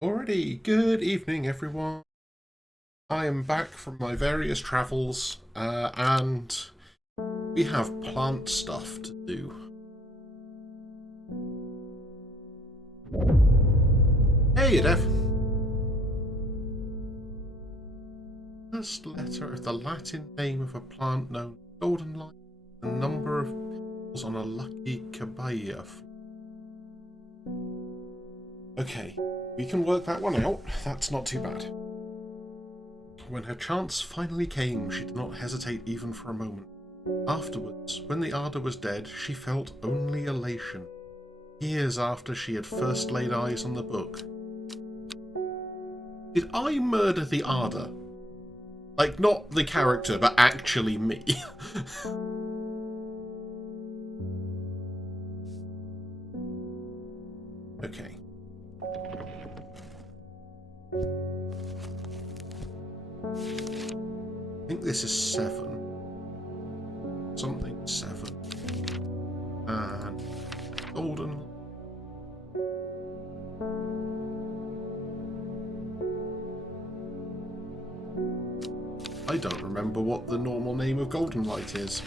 Already, good evening, everyone. I am back from my various travels, and we have plant stuff to do. Hey, Dev. First letter of the Latin name of a plant known as golden light, the number of petals on a lucky cabaya. Okay, we can work that one out. That's not too bad. When her chance finally came, she did not hesitate even for a moment. Afterwards, when the Arda was dead, she felt only elation. Years after she had first laid eyes on the book. Did I murder the Arda? Like, not the character, but actually me. Okay. I think this is 7. Something 7. And golden. I don't remember what the normal name of golden light is.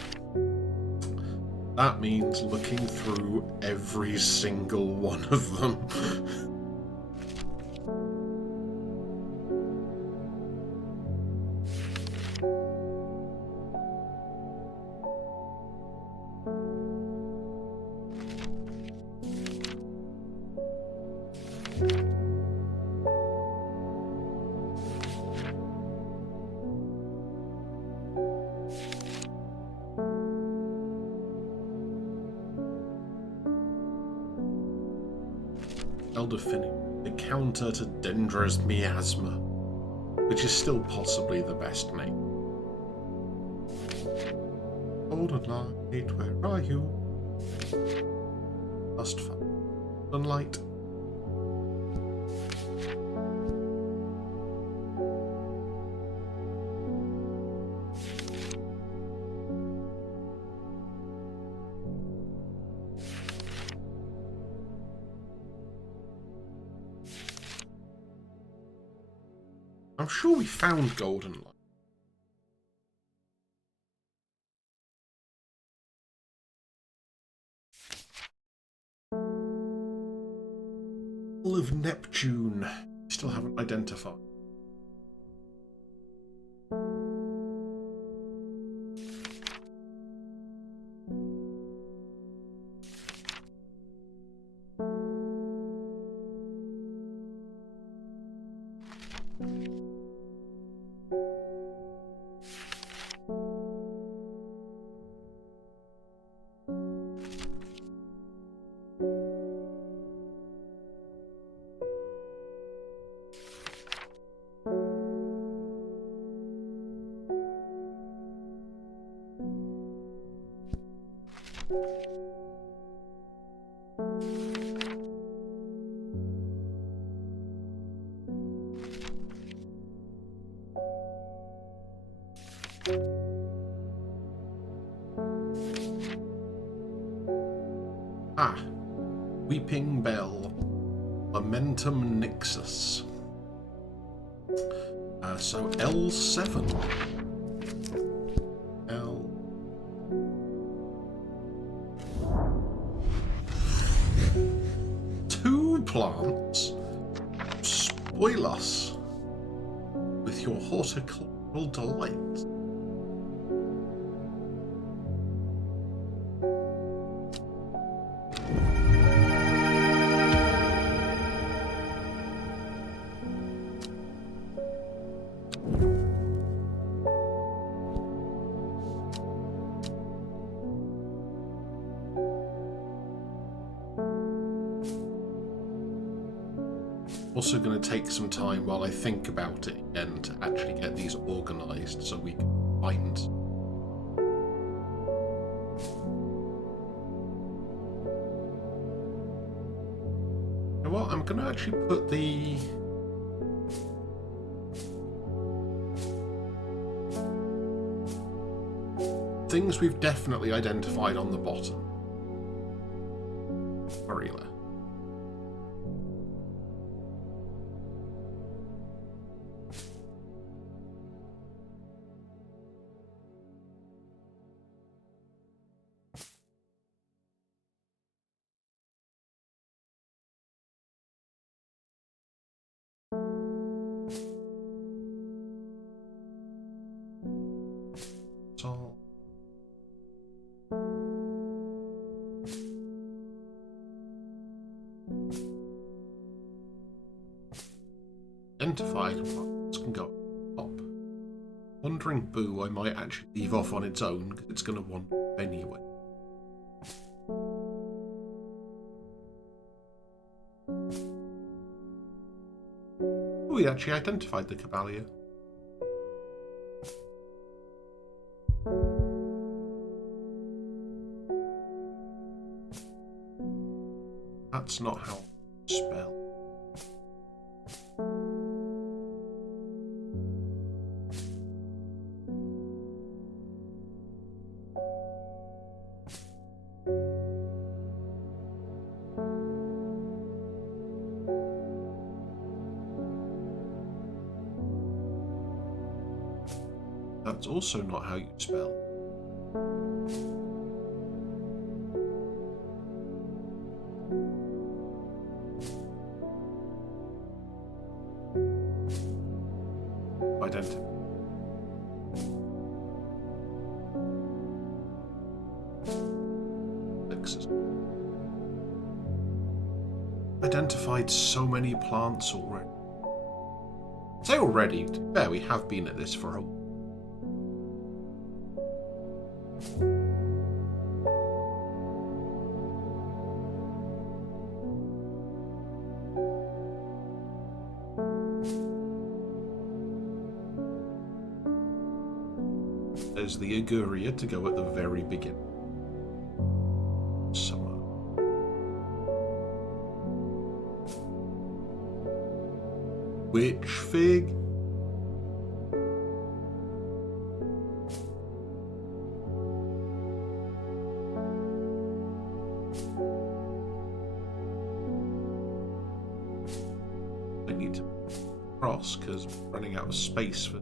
That means looking through every single one of them. Elderfini, the counter to Dendra's miasma, which is still possibly the best name. Golden light, where are you? Must find golden light. I'm sure we found golden light. Of Neptune. Still haven't identified. Ah, Weeping Bell, Momentum Nixus. So L7. L. Two plants? Spoil us with your horticultural delight. Also going to take some time while I think about it again to actually get these organised so we can find... You know what, I'm going to actually put the... things we've definitely identified on the bottom. Marilla. identified plants can go up. Wandering Boo I might actually leave off on its own because it's going to wander anyway. Oh, we actually identified the Caballia. That's not how to spell. That's also not how you spell. Identify. Identified so many plants already. Say already, to be fair, we have been at this for a while. There's the Aguria to go at the very beginning. Summer. Which fig? I need to cross because I'm running out of space for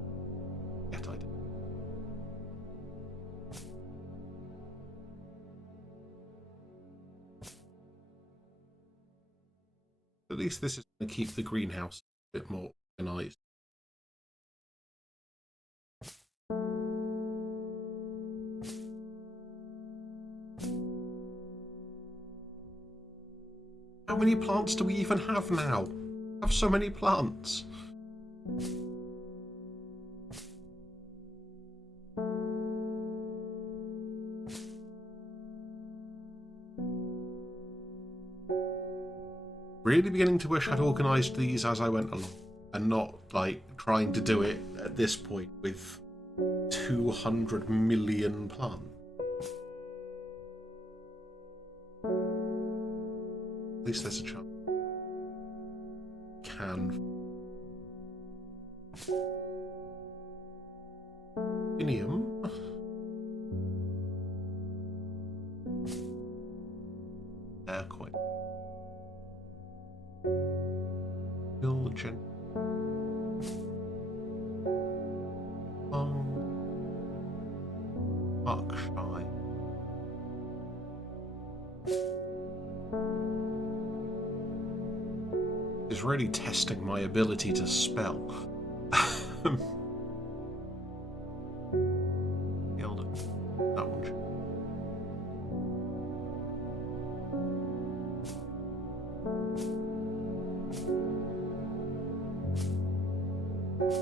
yet I do. At least this is going to keep the greenhouse a bit more organised. How many plants do we even have now? We have so many plants. Really beginning to wish I'd organised these as I went along and not like trying to do it at this point with 200 million plants. At least there's a chance. Inium. They're quite diligent. Berkshire. Is really testing my ability to spell. That one.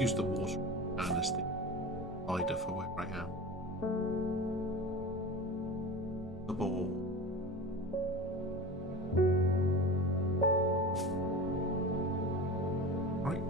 Use the water as the divider for where I am. The ball. Right.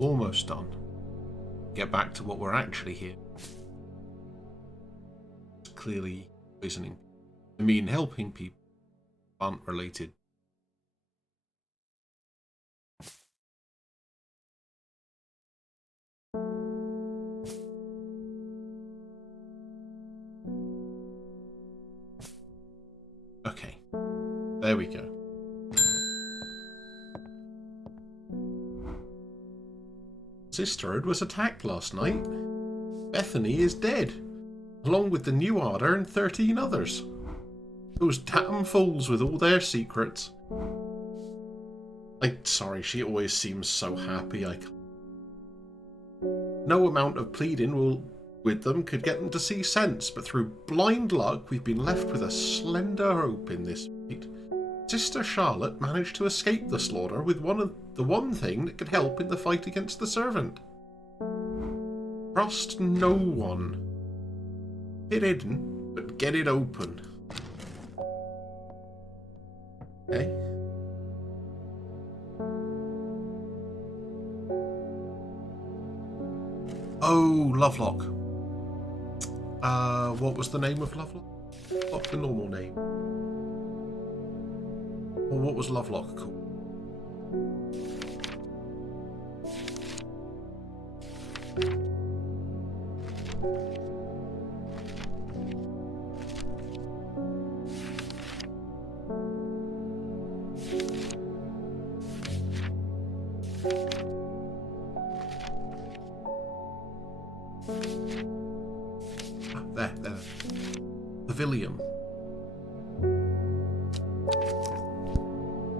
Almost done. Get back to what we're actually here. It's clearly poisoning. I mean, helping people aren't related. Okay. Okay. There we go. Sisterhood was attacked last night. Bethany is dead, along with the new Ardor and 13 others. Those damn fools with all their secrets. Sorry, she always seems so happy. No amount of pleading with them could get them to see sense, but through blind luck we've been left with a slender hope in this fight. Sister Charlotte managed to escape the slaughter with the one thing that could help in the fight against the servant. Trust no one. Get hidden, but get it open. Okay. Oh, Lovelock. What was the name of Lovelock? What's the normal name? Or what was Lovelock called? There. Pavilion.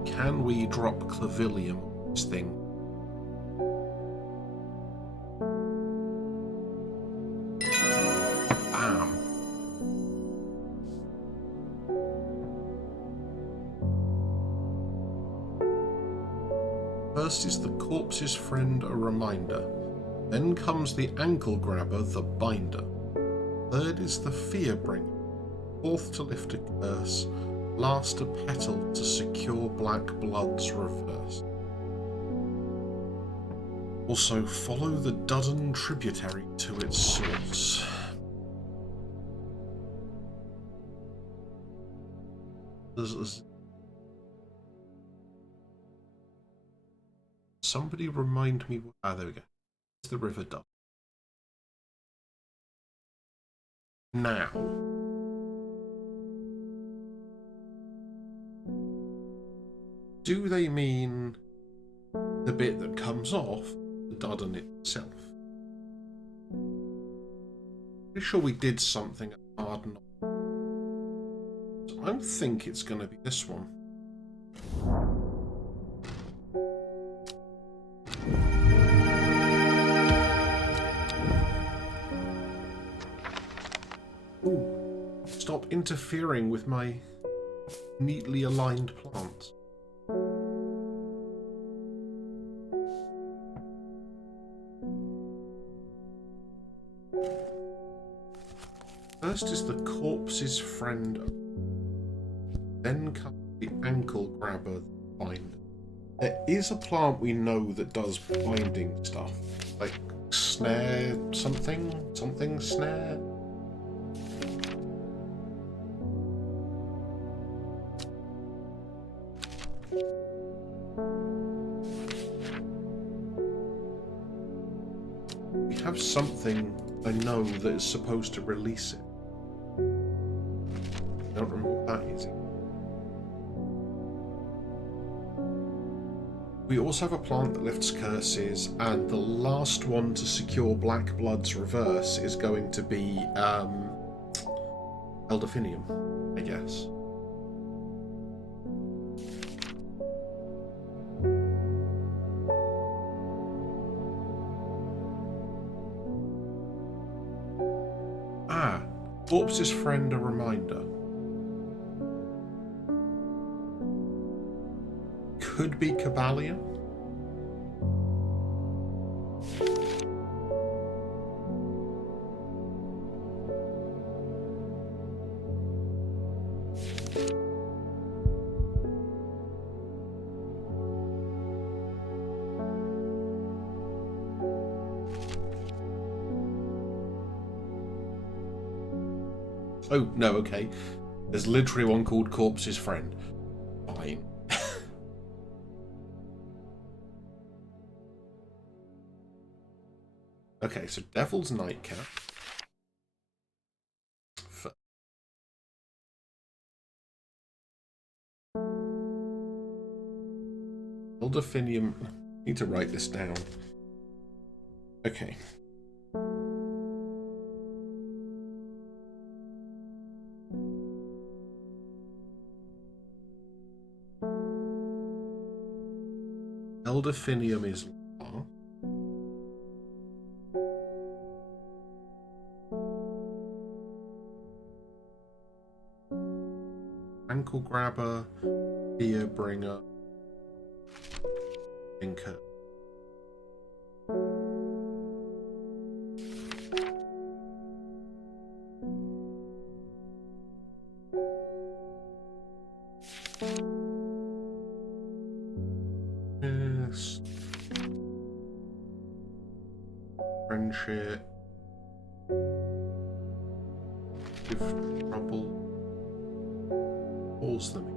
Can we drop Clavilium on this thing? Bam. First is the corpse's friend, a reminder. Then comes the ankle grabber, the binder. Third is the fear bringer. Fourth to lift a curse. Last a petal to secure black blood's reverse. Also follow the Dudden tributary to its source. Somebody remind me. There we go. It's the River Dudden. Now, do they mean the bit that comes off the Dudden itself? Pretty sure we did something at Arden. So I think it's going to be this one. Ooh, stop interfering with my neatly aligned plants. First is the corpse's friend, then comes the ankle grabber, the binder. There is a plant we know that does binding stuff, like snare something snare. We have something I know that is supposed to release it. I don't remember what that is. We also have a plant that lifts curses, and the last one to secure Black Blood's reverse is going to be Elderfinium, I guess. Corpse's friend, a reminder. Could be Cabalion. Oh, no, okay. There's literally one called Corpse's Friend. Fine. Okay, so Devil's Nightcap. Elderfinium. Need to write this down. Okay. Elderfinium is last. Ankle grabber, fear bringer, thinker. Yes. Friendship. Give trouble. Pause them.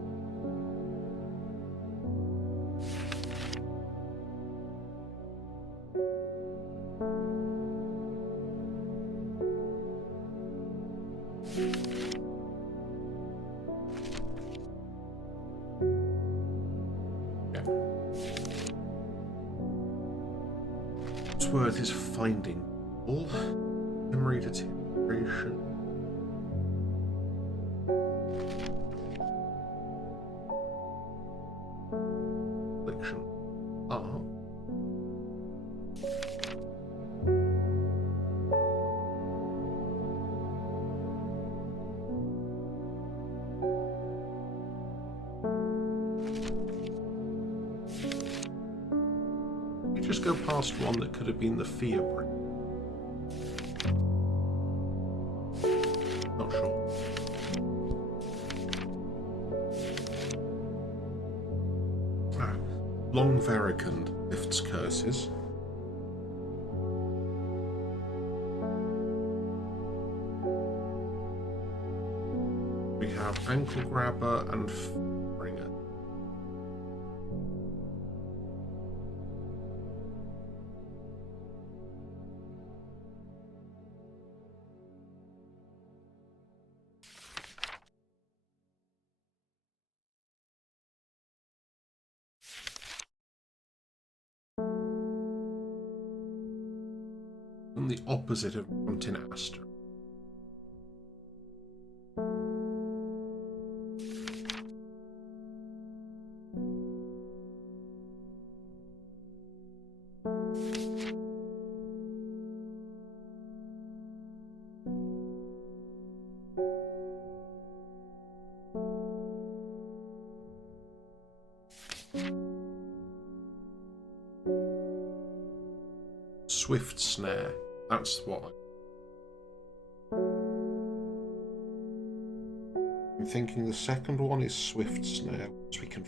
Word is finding all memory deterioration. Affliction. Art. Just go past one that could have been the fear brick. Not sure. Long Vericund lifts curses. We have ankle grabber and bringer. And the opposite of wanting Aster. Swift snare. That's what I'm thinking. The second one is swift snare, which we can.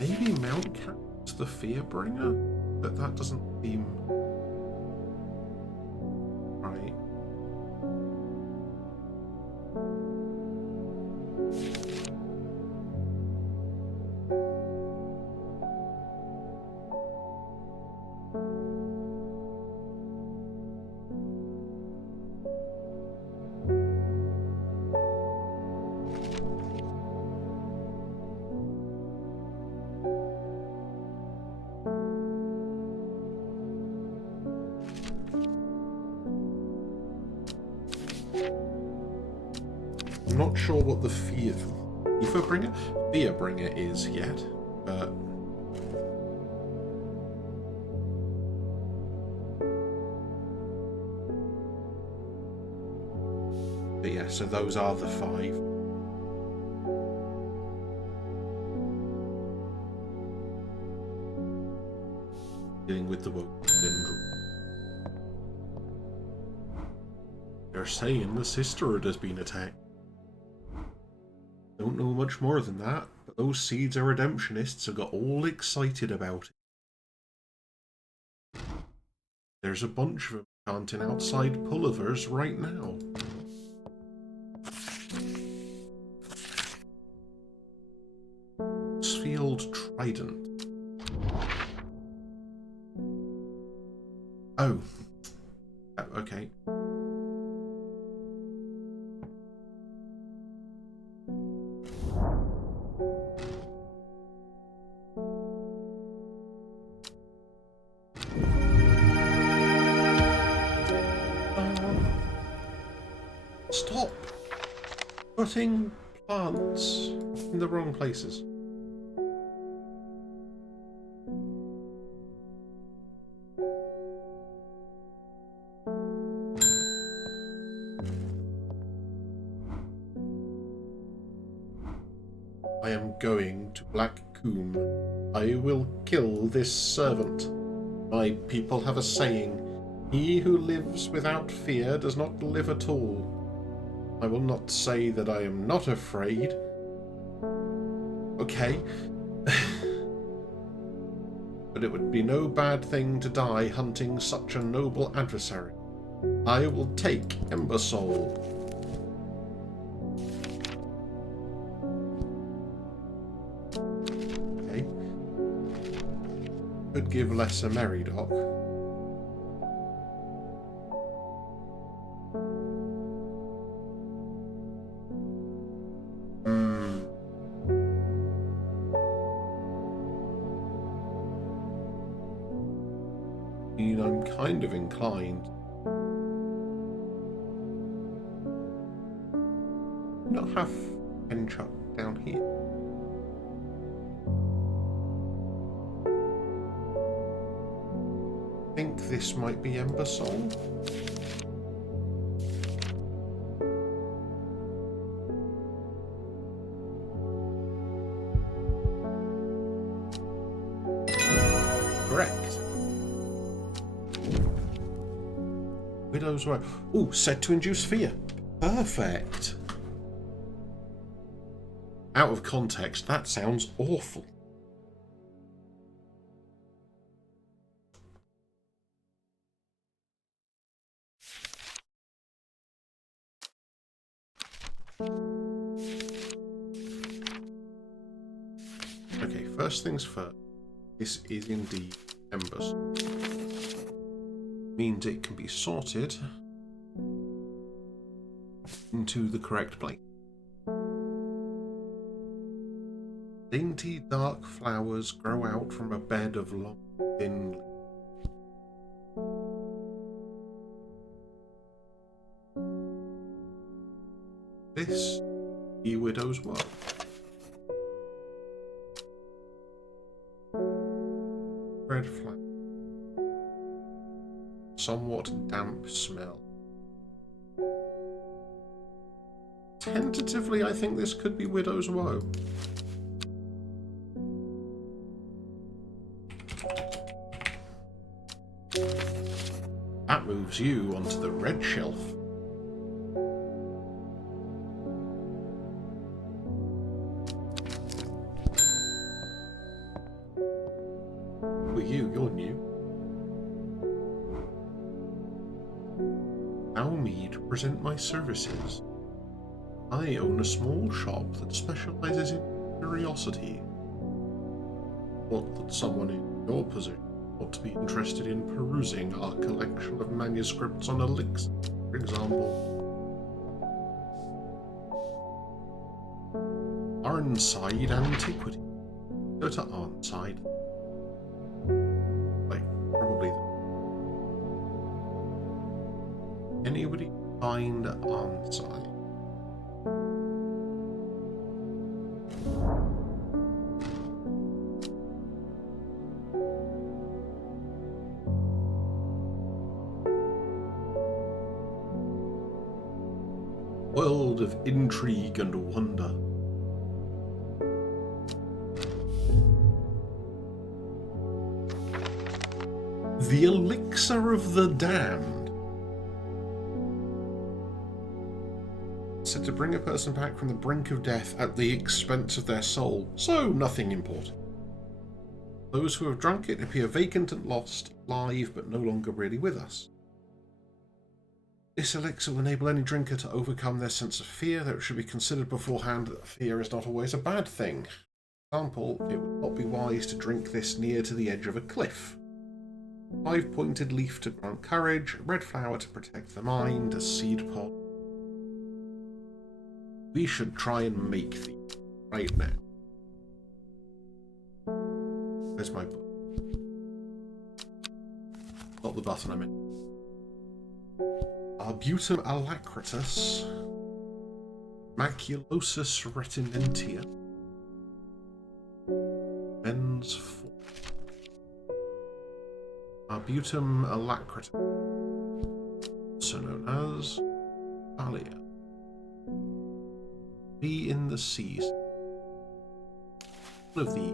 Maybe Mount Cat's the fear bringer, but that doesn't seem right. I'm not sure what the fear bringer is yet, but yeah, so those are the 5. Dealing with the wound syndrome. They're saying the sisterhood has been attacked. Don't know much more than that, But those seeds of redemptionists have got all excited about it. There's a bunch of them chanting outside Pulliver's right now. Field Trident. Oh. Okay. Stop putting plants in the wrong places. I am going to Black Coombe. I will kill this servant. My people have a saying, he who lives without fear does not live at all. I will not say that I am not afraid. Okay. But it would be no bad thing to die hunting such a noble adversary. I will take Embersoul. Okay. Could give less a Meridoc. I'm kind of inclined. Not have Enchuck down here. I think this might be Embersoul. Correct. Widow's Woe. Oh, said to induce fear. Perfect. Out of context, that sounds awful. Okay, first things first. This is indeed Embers. Means it can be sorted into the correct place. Dainty dark flowers grow out from a bed of long thin leaves. This is Widow's Woe. Red flower. Somewhat damp smell. Tentatively, I think this could be Widow's Woe. That moves you onto the red shelf. For you, you're new. Allow me to present my services. I own a small shop that specializes in curiosity. Not that someone in your position ought to be interested in perusing our collection of manuscripts on elixir, for example. Arnside Antiquity. Go to Arnside. Like, probably. Anybody find Arnside? World of intrigue and wonder. The elixir of the damned. It's said to bring a person back from the brink of death at the expense of their soul, so nothing important. Those who have drunk it appear vacant and lost, alive but no longer really with us. This elixir will enable any drinker to overcome their sense of fear, though it should be considered beforehand that fear is not always a bad thing. For example, it would not be wise to drink this near to the edge of a cliff. 5-pointed leaf to grant courage, a red flower to protect the mind, a seed pod. We should try and make these right now. Where's my book? Not the button I'm in. Arbutum alacritus, maculosus retinentia, men's 4. Arbutum alacritus, also known as Thalia. Be in the seas. One of the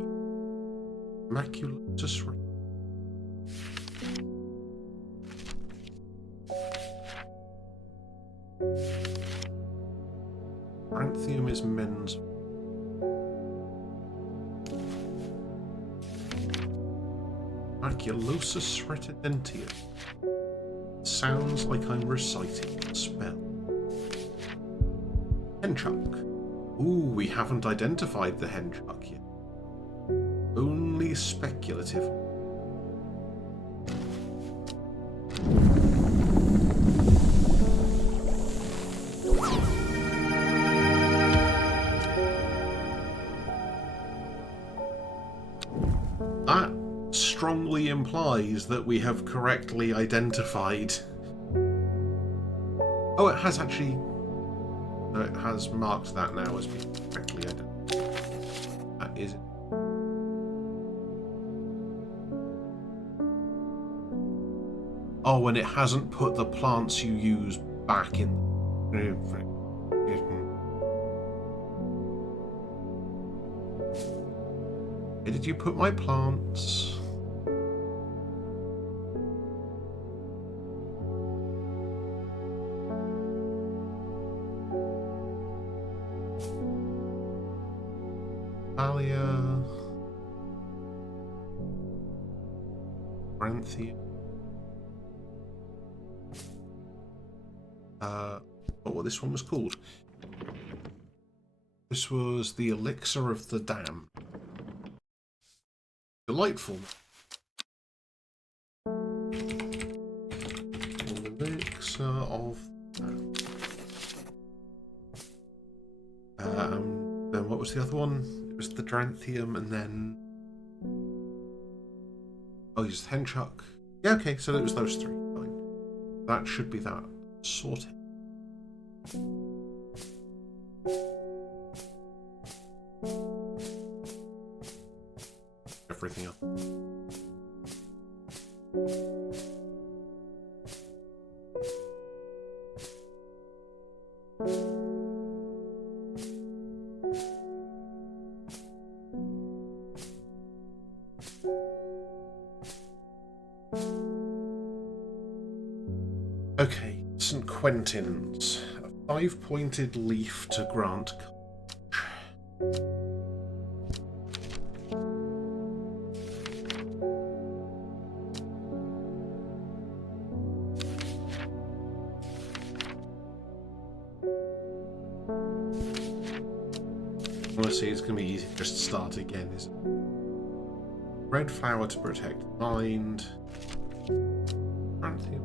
maculosus retinentia. Anthium is men's. Maculosus retinentia. Sounds like I'm reciting a spell. Henchuck. Ooh, we haven't identified the henchuck yet. Only speculative. That strongly implies that we have correctly identified. Oh, it has actually. No, it has marked that now as being correctly identified. That is it. Oh, and it hasn't put the plants you use back in. Where did you put my plants? Thalia. Anthium. What this one was called. This was the Elixir of the Dam. Delightful. Elixir of the Dam. Then what was the other one? It was the Dranthium, and then just Henchuck. Yeah, okay, so it was those 3. Fine. That should be that. Sorted. Everything up. Okay, St. Quentin's. A 5-pointed leaf to grant courage. Honestly, it's going to be easy to just start again, isn't it? Red flower to protect the mind. Anthium.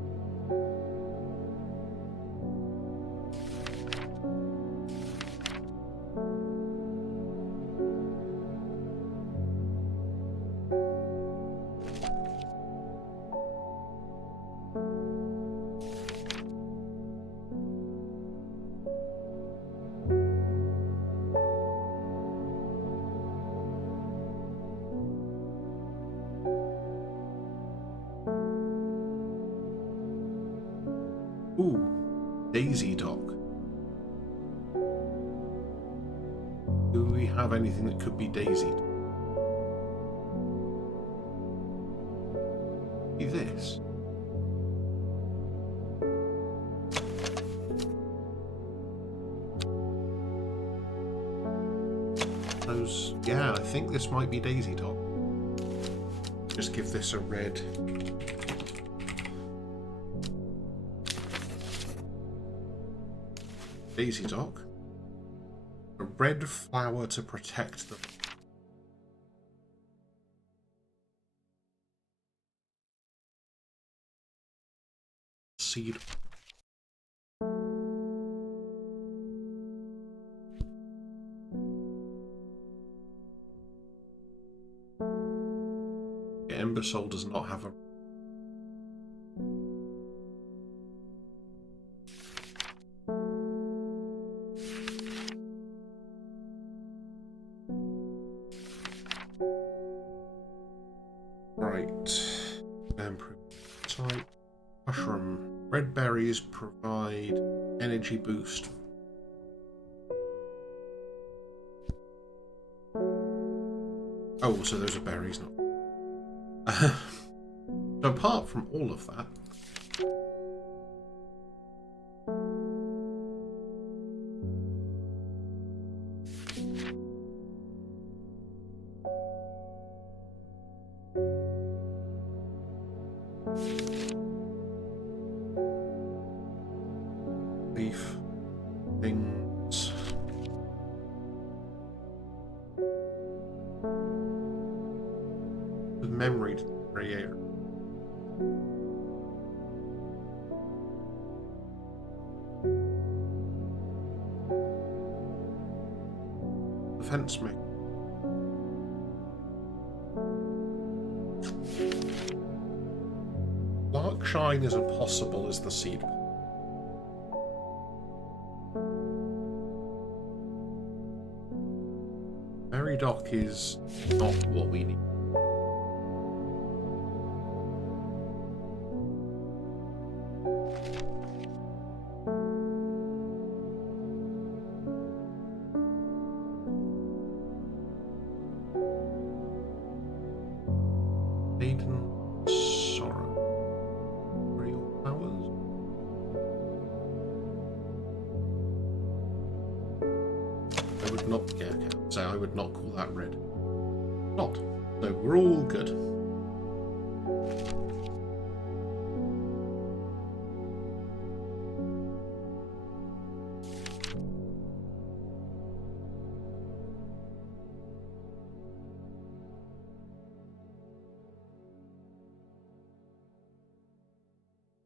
Ooh, Daisy Dock. Do we have anything that could be daisied? Be this. those... Yeah, I think this might be Daisy Dock. Just give this a red. Daisy Dock. A red flower to protect them. Seed. Ember Soul does not have a... Right. Improve type. Mushroom. Red berries provide energy boost. Oh, so those are berries, not... So apart from all of that, leaf things. The memory to the creator. The fence maker. Lark Shine is impossible as the seed. Berry Dock is not what we need. I would not call that red. Not. So we're all good.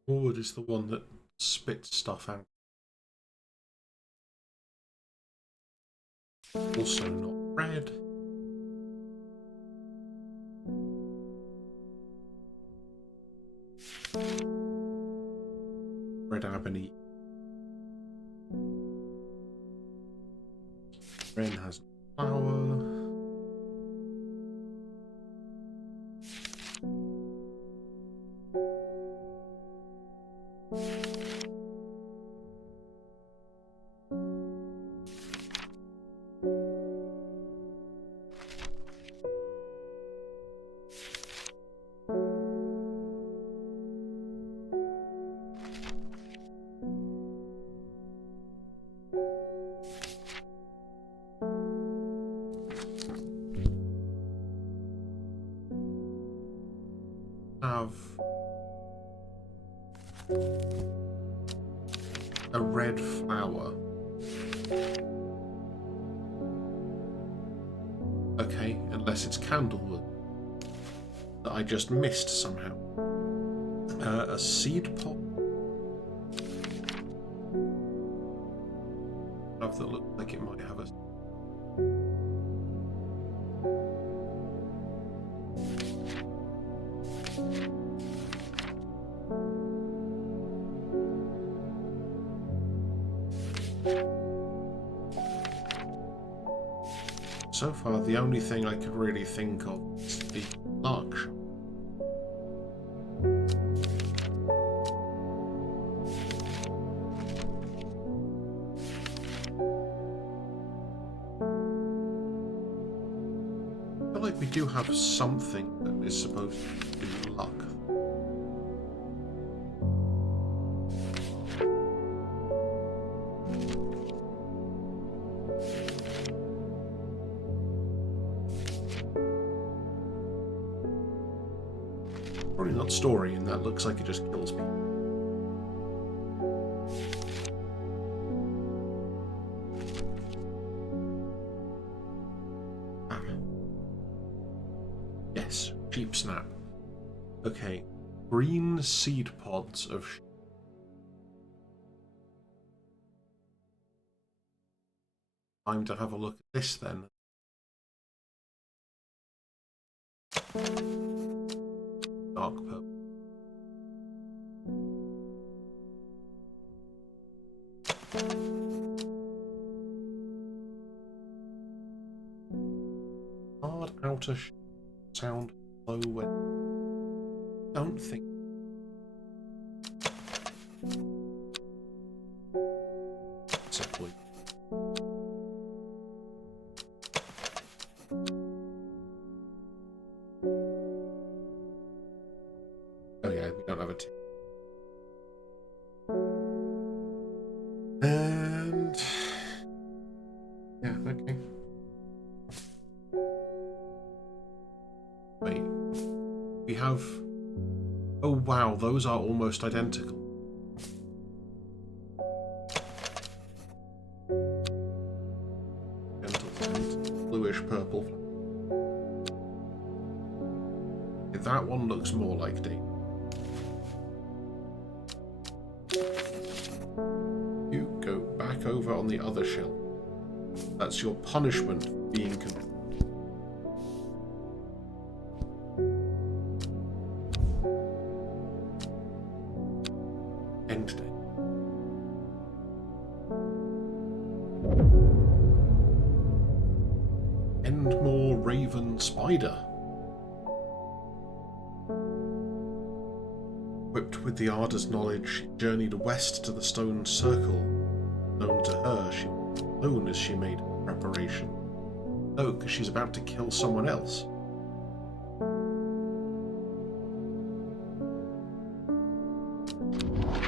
Forward is the one that spits stuff out. Also not red. Red ebony. Ren has flower. Have a red flower. Okay, unless it's candlewood that I just missed somehow. A seed pot. That looks like it might have a... So far, the only thing I could really think of is the lark shot. I feel like we do have something that is supposed to be luck. Probably not story, and that looks like it just kills people. Ah. Yes, sheep snap. Okay. Green seed pods of sheep. Time to have a look at this then. Dark purple. Hard outer sound low when. Don't think. Simply. Oh yeah, we don't have a tip. And yeah, okay. Wait. We have. Oh wow, those are almost identical. Gentle tint, bluish purple. Okay, that one looks more like D. You go back over on the other shelf. That's your punishment for being end day. Endmore Raven Spider. Equipped with the Arda's knowledge, she journeyed west to the stone circle. Known to her, she was alone as she made preparation. No, because she's about to kill someone else.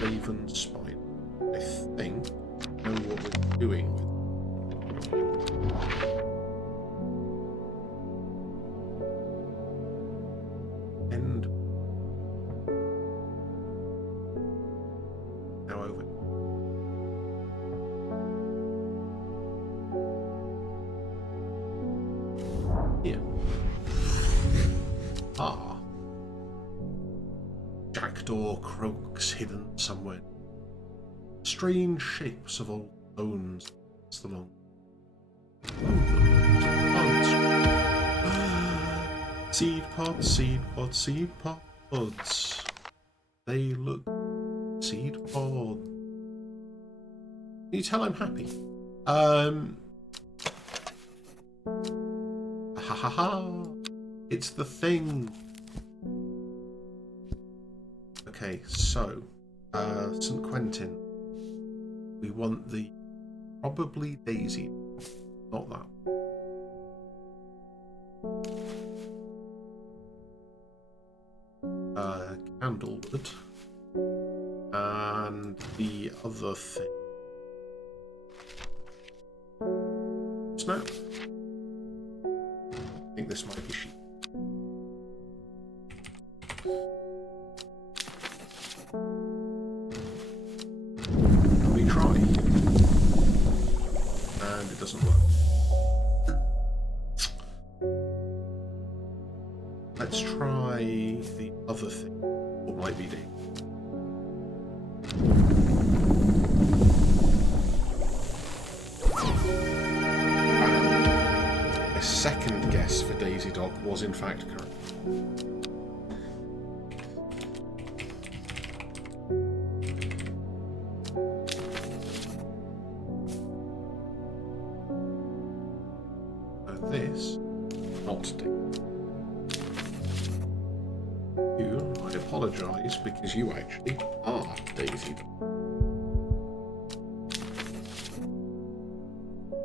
Raven Spider. I think I know what we're doing with end. Now over. Here. Ah. Jackdaw croaks hidden somewhere. Strange shapes of old bones. It's the long. Seed pods, seed pods, seed pods. They look seed pod. Can you tell I'm happy? Ha ha ha! It's the thing. Okay, so St. Quentin. We want the probably Daisy, not that. Candlewood, and the other thing. Snap. I think this might be sheep. We try, and it doesn't work. Let's try the other thing. What might be D? My second guess for Daisy Dog was in fact correct. So this, not D. I apologise because you actually are Daisy.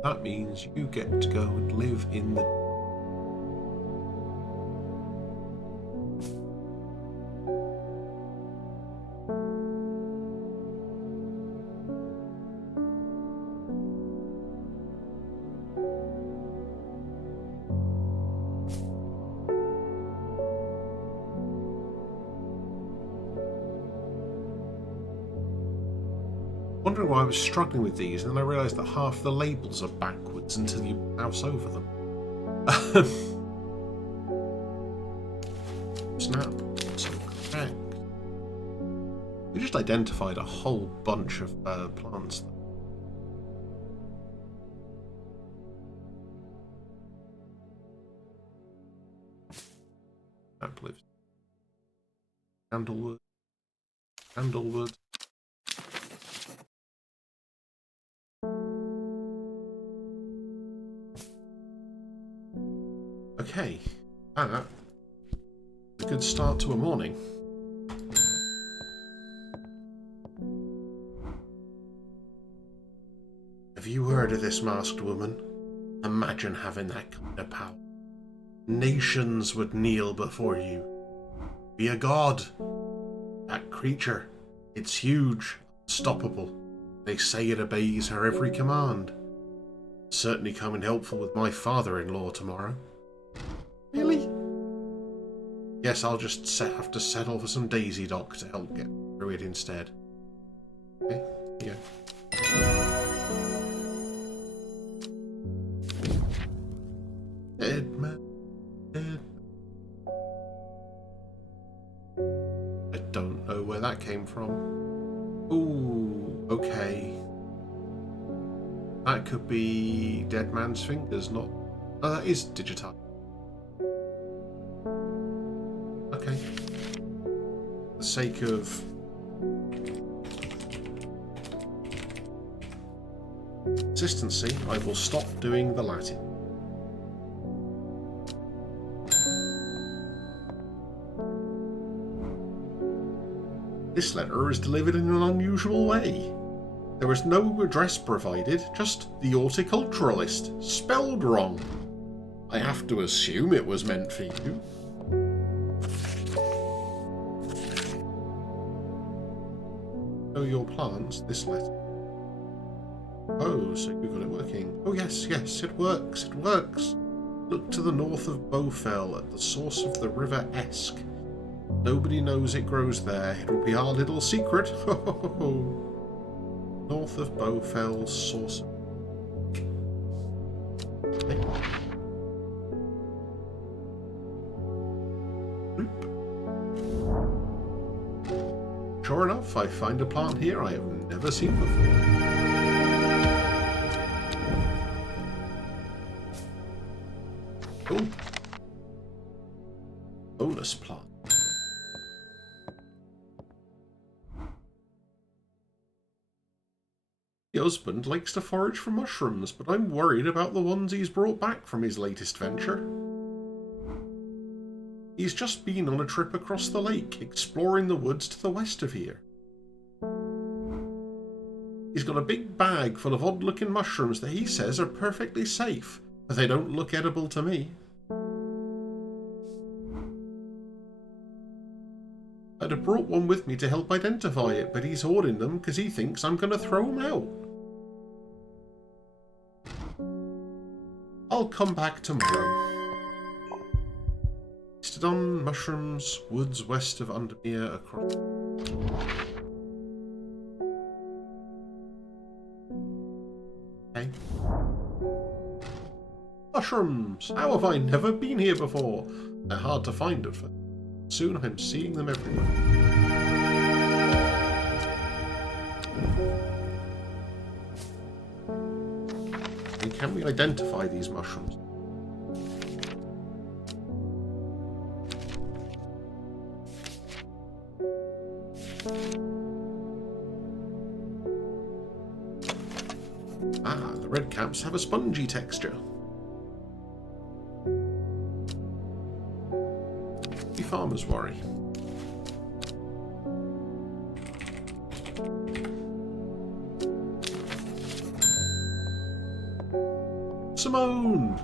That means you get to go and live in the... wondering why I was struggling with these, and then I realised that half the labels are backwards until you mouse over them. Snap. So correct. We just identified a whole bunch of plants there. Lives. Candlewood. Candlewood. Okay, that's a good start to a morning. Have you heard of this masked woman? Imagine having that kind of power. Nations would kneel before you. Be a god. That creature, it's huge, unstoppable. They say it obeys her every command. Certainly come in helpful with my father-in-law tomorrow. Really? Yes, I'll just have to settle for some Daisy Dock to help get through it instead. Okay, yeah. Dead man. Dead. I don't know where that came from. Ooh, okay. That could be Dead Man's Fingers, not... Oh, that is digitized. Okay. For the sake of... consistency, I will stop doing the Latin. This letter is delivered in an unusual way. There was no address provided, just the horticulturalist, spelled wrong. I have to assume it was meant for you. Know your plants, this letter. Oh, so you got it working. Oh yes, yes, it works, it works. Look to the north of Bowfell at the source of the River Esk. Nobody knows it grows there. It will be our little secret. North of Bowfell, source of... Okay. Bloop. Sure enough, I find a plant here I have never seen before. Cool. Bonus plant. The husband likes to forage for mushrooms, but I'm worried about the ones he's brought back from his latest venture. He's just been on a trip across the lake, exploring the woods to the west of here. He's got a big bag full of odd-looking mushrooms that he says are perfectly safe, but they don't look edible to me. I'd have brought one with me to help identify it, but he's hoarding them because he thinks I'm going to throw them out. I'll come back tomorrow. Stood on mushrooms, woods west of Undermere across... Okay. Mushrooms! How have I never been here before? They're hard to find at first. Soon I'm seeing them everywhere. And can we identify these mushrooms? Ah, the red caps have a spongy texture. Farmer's worry. Simone!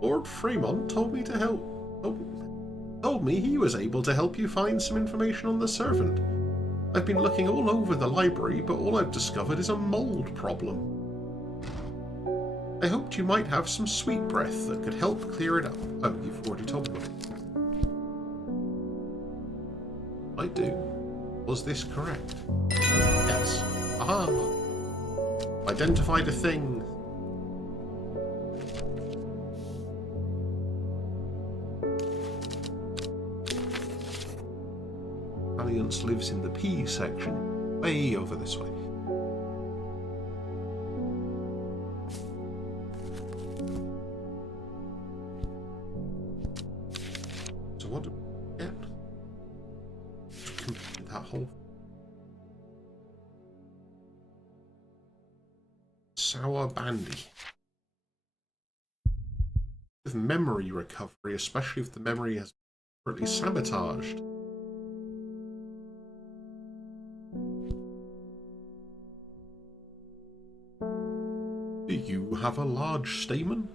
Lord Fremont told me to help. Told me he was able to help you find some information on the servant. I've been looking all over the library, but all I've discovered is a mold problem. I hoped you might have some sweet breath that could help clear it up. Oh, you've already told me. I do. Was this correct? Yes. Aha! Identified a thing. Alliance lives in the P section, way over this way. So what do we get? Complete that whole sour bandy. With memory recovery, especially if the memory has been currently sabotaged. Do you have a large stamen?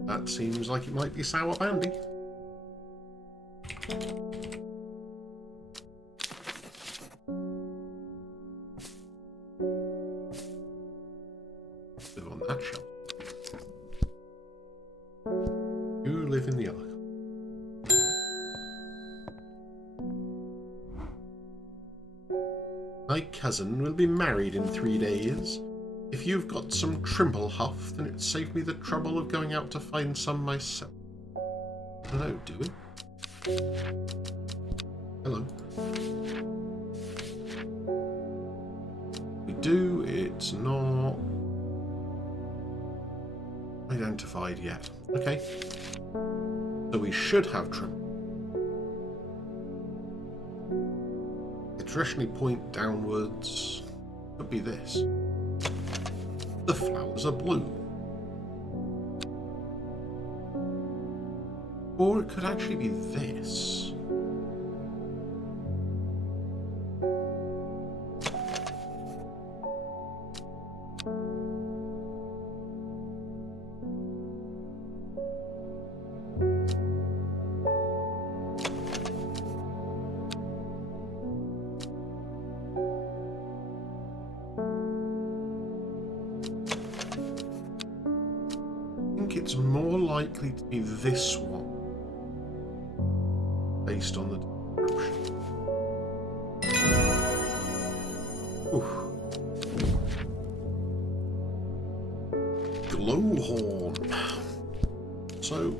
That seems like it might be sour bandy. Live on that shelf. You live in the ark. My cousin will be married in 3 days. If you've got some trimble huff, then it saved me the trouble of going out to find some myself. Hello, do we? Hello. We do, it's not identified yet. Okay. So we should have trimble. They traditionally point downwards. Could be this. The flowers are blue. Or it could actually be this. It's more likely to be this one, based on the description. Oof. Glowhorn. So,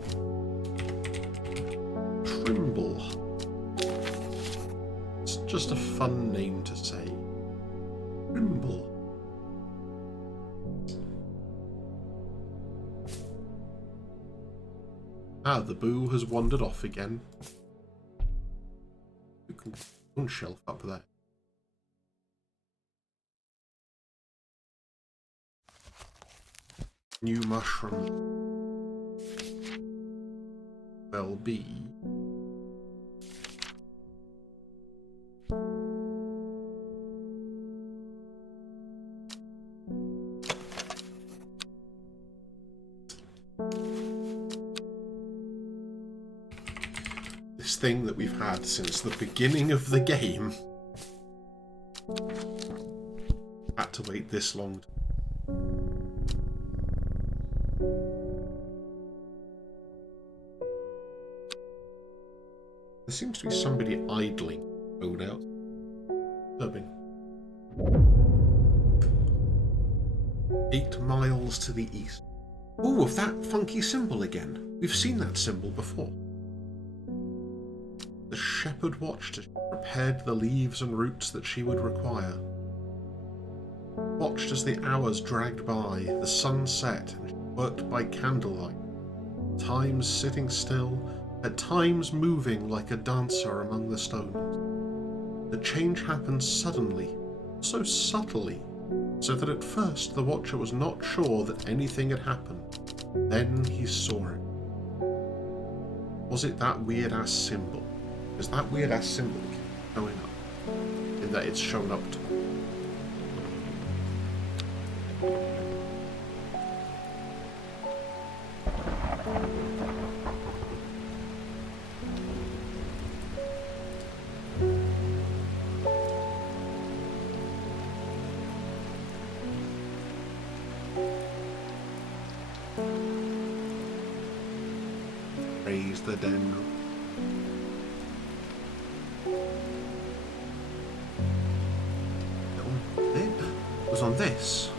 Trimble. It's just a fun name to say. Trimble. Ah, the boo has wandered off again. You can one shelf up there. New mushroom. Well, be. This thing that we've had since the beginning of the game had to wait this long. There seems to be somebody idling. No doubt. Disturbing. 8 miles to the east. Oh, of that funky symbol again. We've seen that symbol before. The shepherd watched as she prepared the leaves and roots that she would require. Watched as the hours dragged by, the sun set, and she worked by candlelight. Times sitting still, at times moving like a dancer among the stones. The change happened suddenly, so subtly, so that at first the watcher was not sure that anything had happened. Then he saw it. Was it that weird-ass symbol? Because that weird-ass symbol keeps showing up, in that it's shown up to me. the dendron. It was on this.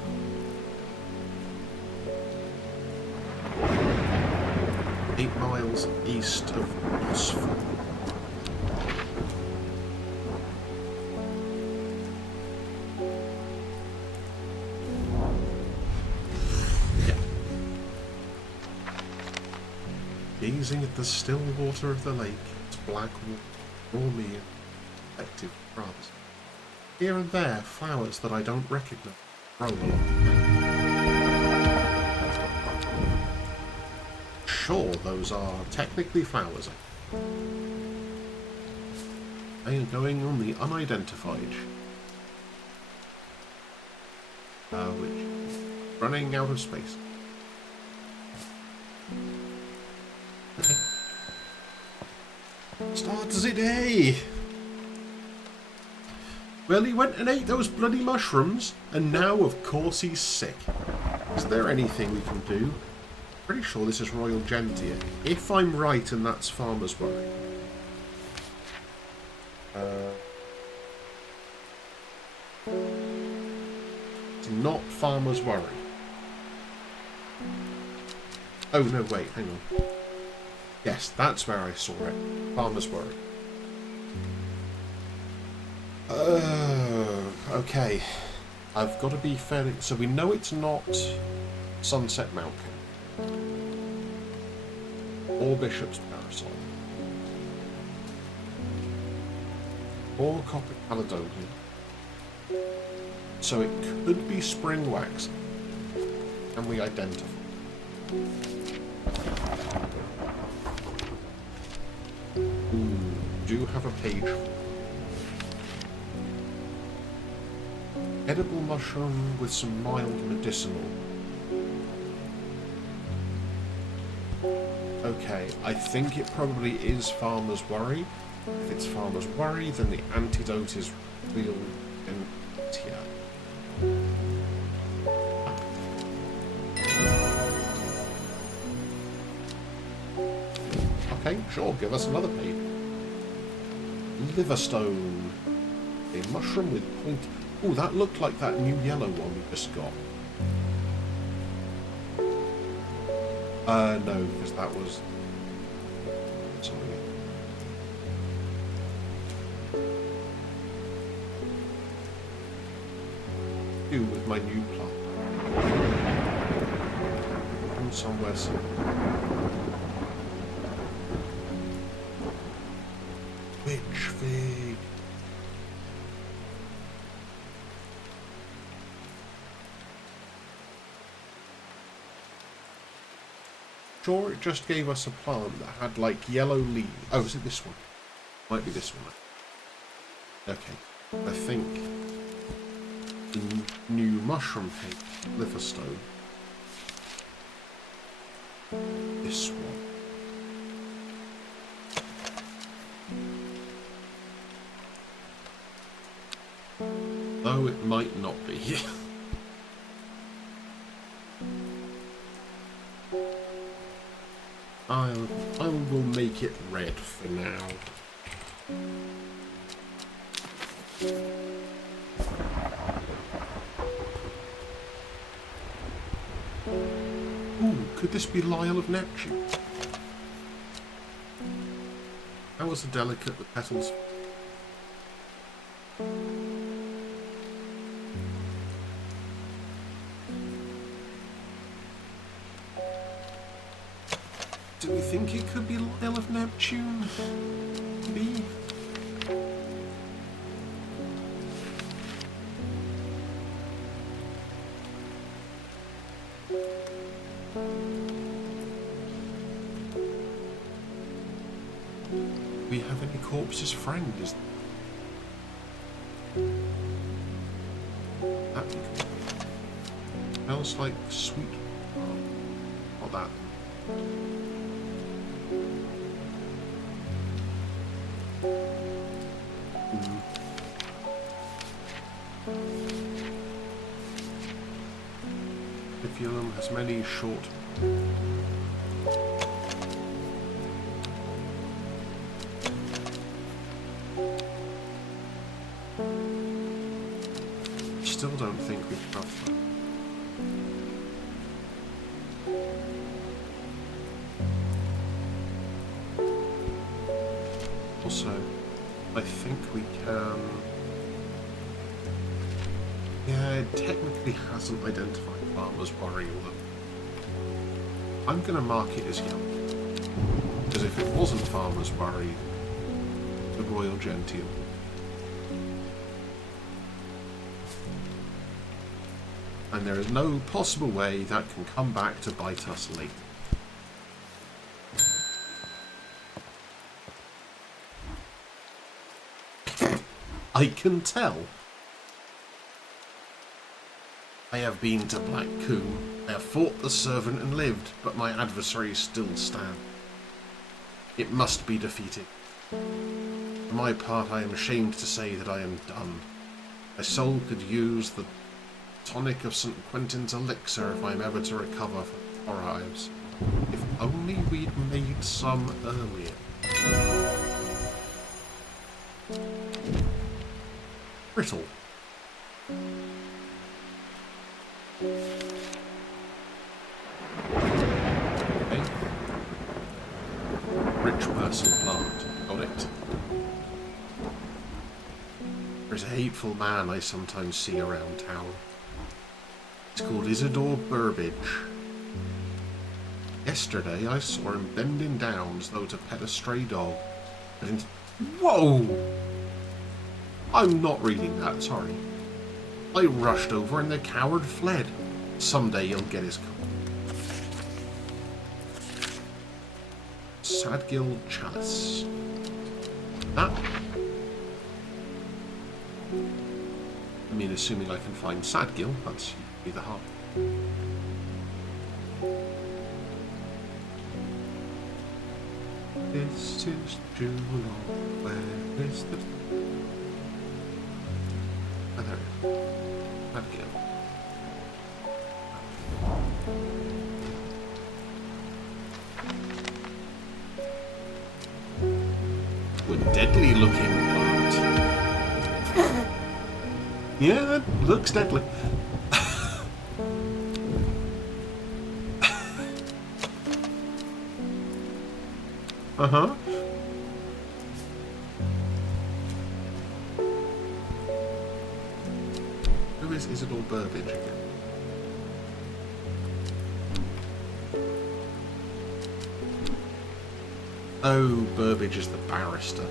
Eight miles east of Perséphone. Gazing at the still water of the lake, its black water, stormy and reflective shrubs. Here and there, flowers that I don't recognise grow along the lake. Sure, those are technically flowers. They are going on the unidentified, which is running out of space. Okay. Starts the day. Well, he went and ate those bloody mushrooms, and now, of course, he's sick. Is there anything we can do? Pretty sure this is Royal Gentian. If I'm right, and that's Farmer's Worry. It's not Farmer's Worry. Oh, no, wait, hang on. Yes, that's where I saw it. Farmer's Worry. Okay. I've got to be fairly... So we know it's not Sunset Mountain. Or Bishop's Parasol. Or Copper Caledonia. So it could be Spring Wax. Can we identify? Ooh, do have a page. Edible mushroom with some mild medicinal. Okay, I think it probably is Farmer's Worry. If it's Farmer's Worry, then the antidote is Real Gentia. Okay, sure, give us another page. Liverstone. A mushroom with point... Ooh, that looked like that new yellow one we just got. No, because that was... something. Do with my new plant. And somewhere some... Witch fig. Sure, it just gave us a plant that had like yellow leaves. Oh, is it this one? Might be this one. Okay, I think the new mushroom pig, Liverstone. This one. Though it might not be. I will make it red for now. Ooh, could this be Lyle of Neptune? How was the delicate the petals? Do we think it could be Lyle of Neptune? Maybe? Do we have any corpse's friend? Is that be cool? Smells like sweet. Not that. Has many short. still don't think we have that. Also, I think we can... Yeah, it technically hasn't identified Farmer's Worry, although I'm going to mark it as yellow. Because if it wasn't Farmer's Worry, the Royal Gentian. And there is no possible way that can come back to bite us later. I can tell. I have been to Black Coombe. I have fought the servant and lived, but my adversaries still stand. It must be defeated. For my part, I am ashamed to say that I am done. My soul could use the tonic of St. Quentin's elixir if I am ever to recover from the horrors. If only we'd made some earlier. Brittle. Okay. Rich person plant. Got it. There's a hateful man I sometimes see around town. It's called Isidore Burbage. Yesterday I saw him bending down as though to pet a stray dog. Whoa! I'm not reading that, sorry. I rushed over and the coward fled. Someday he'll get his coat. Sadgill Chalice. That... I mean, assuming I can find Sadgill, that's usually the heart. This is July, where is the... Oh, there it is. Sadgill. A deadly looking plant. Yeah, that looks deadly. Uh-huh. Who is Isidore Burbage again? Oh, Burbage is the barrister.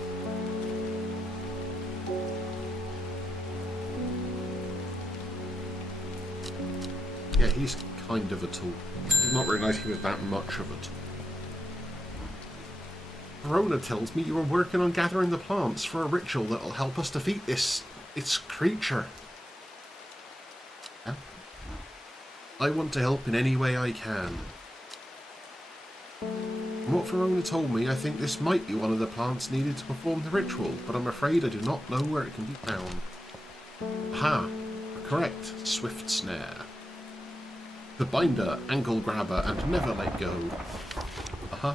Yeah, he's kind of a tool. I did not realise he was that much of a tool. Verona tells me you are working on gathering the plants for a ritual that will help us defeat its creature. Yeah. I want to help in any way I can. From what Verona told me, I think this might be one of the plants needed to perform the ritual, but I'm afraid I do not know where it can be found. Aha! Correct. Swift snare. The binder, ankle grabber, and never let go. Uh-huh.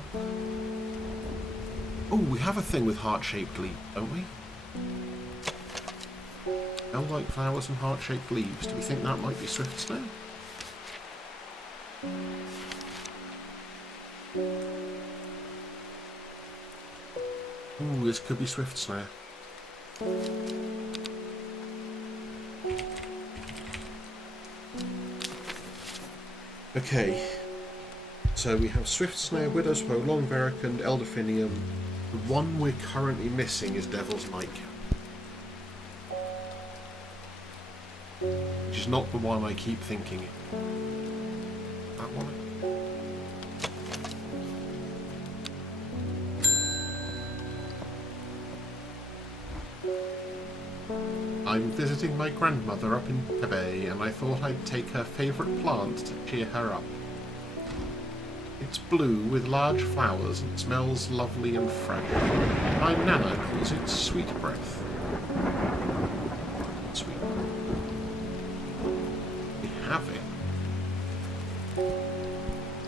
Oh, we have a thing with heart-shaped leaves, don't we? Bell-like flowers and heart-shaped leaves. Do we think that might be swift snare? Ooh, this could be swift snare. Okay, so we have swift snare, widow's woe, long veracund, elderfinium. The one we're currently missing is devil's nightcap, which is not the one I keep thinking. That one. I'm visiting my grandmother up in Tibet, and I thought I'd take her favourite plant to cheer her up. It's blue with large flowers and smells lovely and fragrant. My nana calls it sweet breath. Sweet breath. We have it.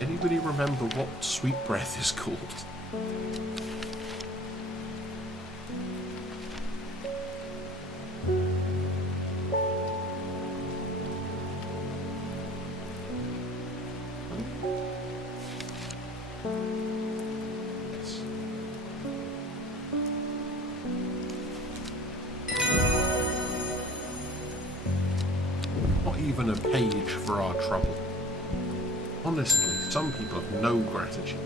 Anybody remember what sweet breath is called? even a page for our trouble. Honestly, some people have no gratitude.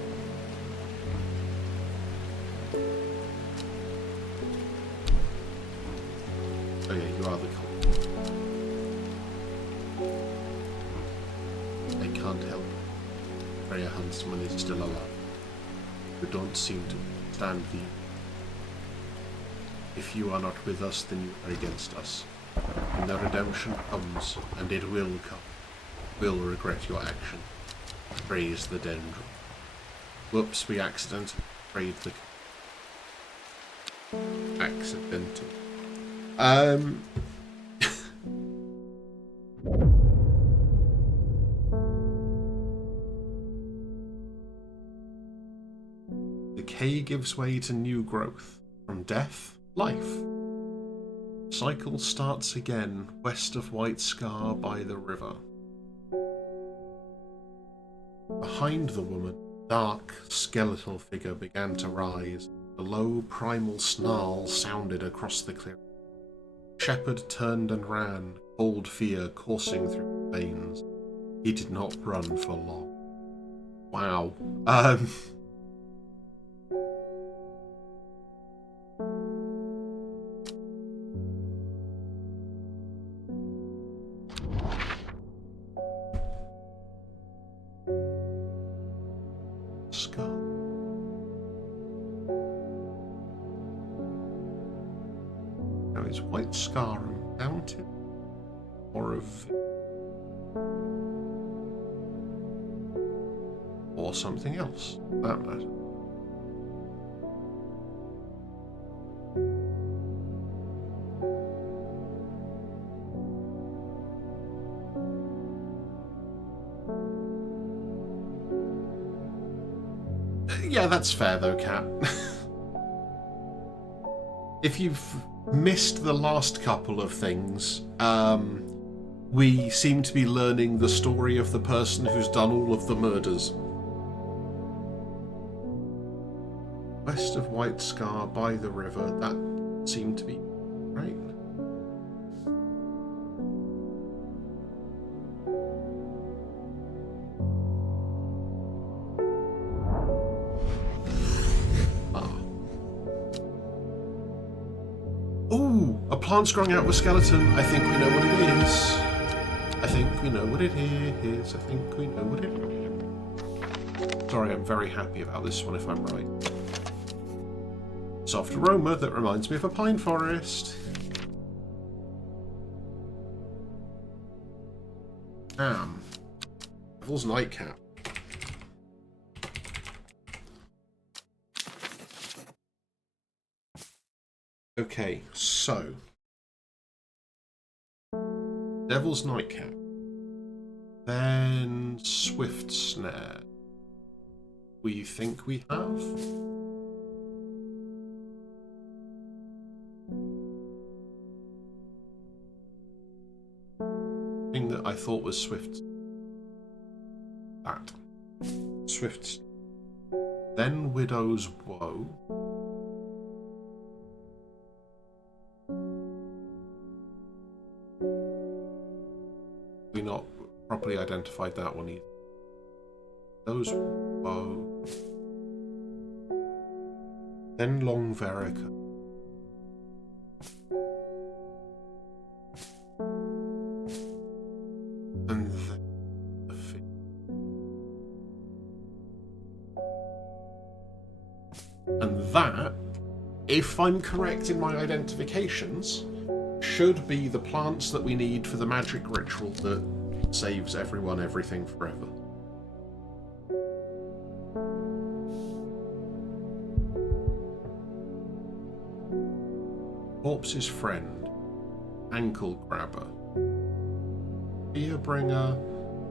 Oh yeah, you are the cult. I can't help it. Freya Huntsman is still alive. You don't seem to stand the... If you are not with us, then you are against us. When the redemption comes, and it will come, you will regret your action. Praise the dendron. Whoops, we accidentally sprayed the... Accidental. Decay gives way to new growth. From death, life. Cycle starts again, west of White Scar by the river. Behind the woman, a dark, skeletal figure began to rise. A low, primal snarl sounded across the clearing. Shepherd turned and ran, cold fear coursing through his veins. He did not run for long. Wow. Scar. Now is White Scar a mountain or a or something else? That matter. Yeah, that's fair though, Cat. If you've missed the last couple of things, we seem to be learning the story of the person who's done all of the murders. West of White Scar by the river, that seemed to be right. Ooh, a plant's growing out of a skeleton. I think we know what it is. I think we know what it is. I think we know what it is. Sorry, I'm very happy about this one if I'm right. Soft aroma that reminds me of a pine forest. Devil's Nightcap. Okay, so Devil's Nightcap, then Swift Snare. We think we have. Thing that I thought was Swift. That Swift. Then Widow's Woe. We not properly identified that one either. Those Woe. Then Long Verica. And then the Fin. And that, if I'm correct in my identifications, should be the plants that we need for the magic ritual that saves everyone everything forever. Corpse's Friend, Ankle Grabber, Fearbringer,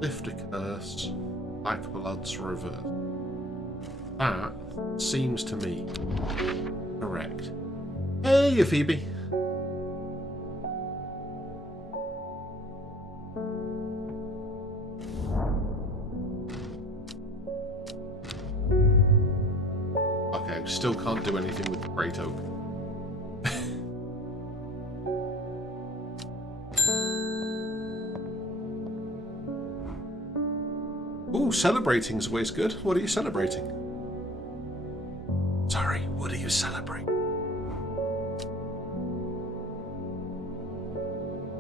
Lift a Curse, Black Blood's Reverse. That seems to me correct. Hey, Phoebe. Okay, still can't do anything with the Great Oak. Ooh, celebrating's always good. What are you celebrating? Sorry, what are you celebrating?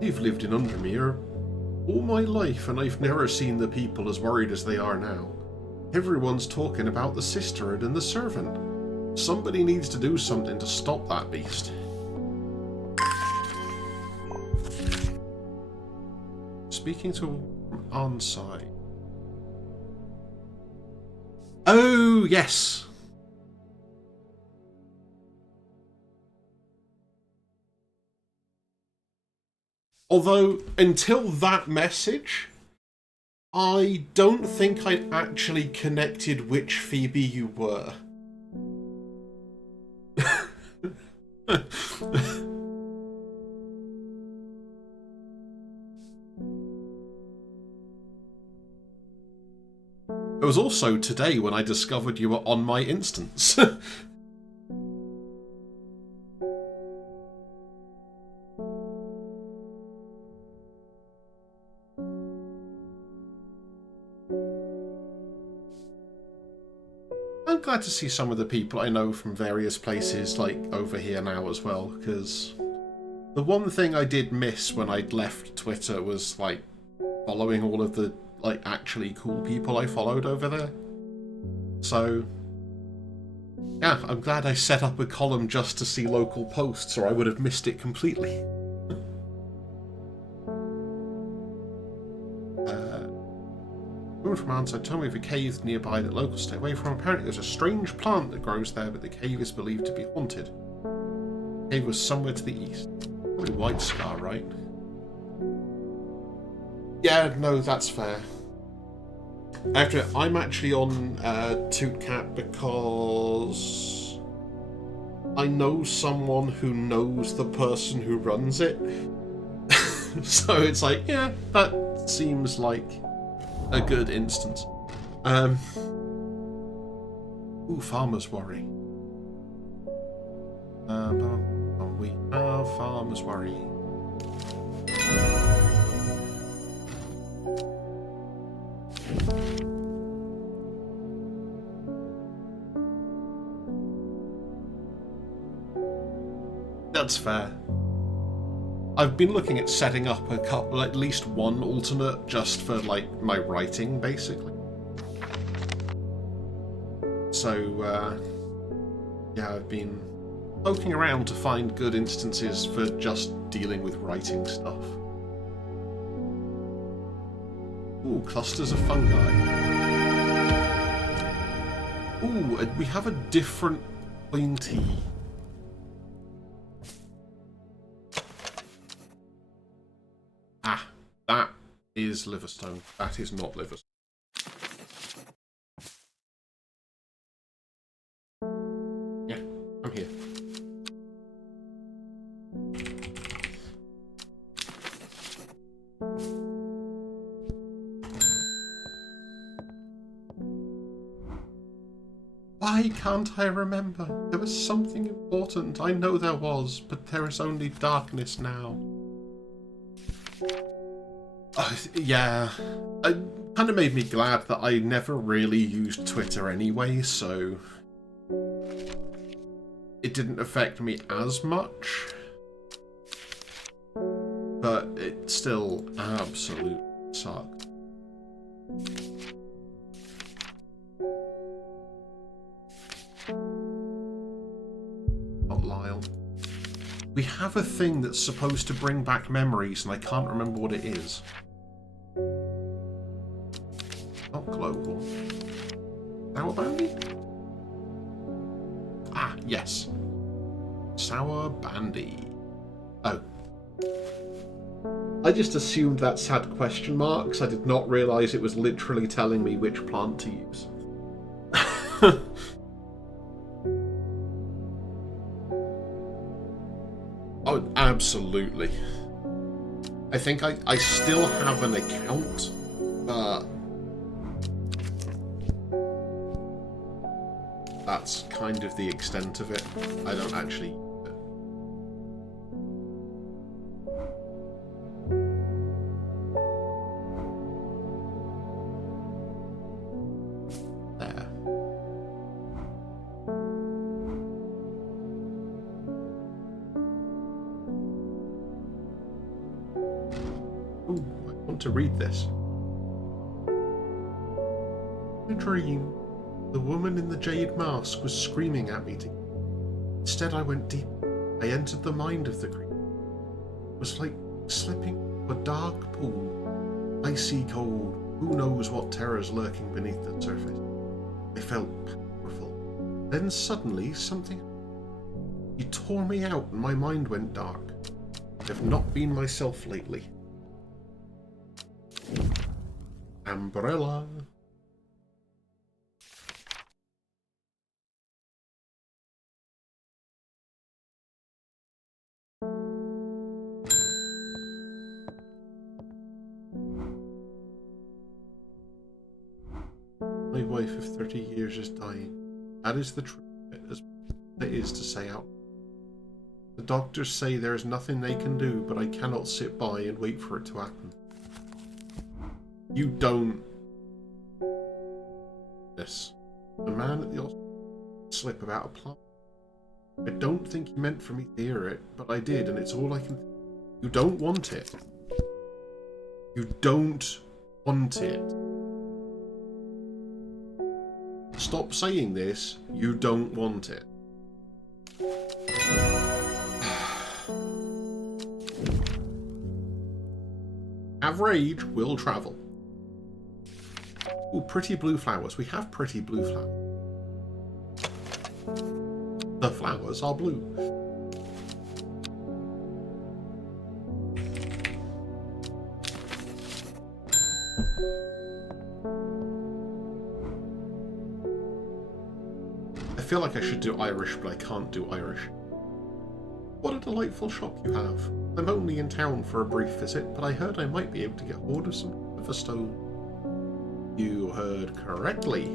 You've lived in Undermere all my life, and I've never seen the people as worried as they are now. Everyone's talking about the sisterhood and the servant. Somebody needs to do something to stop that beast. Speaking to Ansai. Oh, yes. Although, until that message, I don't think I'd actually connected which Phoebe you were. It was also today when I discovered you were on my instance. I'm glad to see some of the people I know from various places, like, over here now as well, because the one thing I did miss when I'd left Twitter was, like, following all of the, like, actually cool people I followed over there. So, yeah, I'm glad I set up a column just to see local posts, or I would have missed it completely. From Ansai told me of a cave nearby that locals stay away from. Apparently there's a strange plant that grows there, but the cave is believed to be haunted. The cave was somewhere to the east. Probably White Scar, right? Yeah, no, that's fair. After I'm actually on Tootcat because I know someone who knows the person who runs it. So it's like, yeah, that seems like a good instance. Ooh, Farmer's Worry. We have Farmer's Worry. That's fair. I've been looking at setting up a couple, at least one alternate, just for, like, my writing, basically. So, yeah, I've been poking around to find good instances for just dealing with writing stuff. Ooh, clusters of fungi. Ooh, we have a different pointy. Ah, that is Liverstone. That is not Liverstone. Yeah, I'm here. Why can't I remember? There was something important. I know there was, but there is only darkness now. Yeah, it kind of made me glad that I never really used Twitter anyway, so it didn't affect me as much. But it still absolutely sucked. Not Lyle. We have a thing that's supposed to bring back memories, and I can't remember what it is. Not global. Sour Bandy? Ah, yes. Sour Bandy. Oh. I just assumed that had question marks. I did not realise it was literally telling me which plant to use. Oh, absolutely. I think I still have an account, but that's kind of the extent of it. I don't actually use it. Oh, I want to read this. In a dream, the woman in the jade mask was screaming at me. Instead, I went deep. I entered the mind of the creature. It was like slipping into a dark pool, icy cold. Who knows what terrors lurking beneath the surface? I felt powerful. Then suddenly, something... He tore me out and my mind went dark. I have not been myself lately. Umbrella. My wife of 30 years is dying. That is the truth, as it is to say out. The doctors say there is nothing they can do, but I cannot sit by and wait for it to happen. You don't. This. The man at the hospital slip about a plant. I don't think he meant for me to hear it, but I did, and it's all I can think. You don't want it. You don't want it. Stop saying this. You don't want it. Have rage, will travel. Oh, pretty blue flowers. We have pretty blue flowers. The flowers are blue. I feel like I should do Irish, but I can't do Irish. What a delightful shop you have. I'm only in town for a brief visit, but I heard I might be able to get hold of some liver stone. You heard correctly.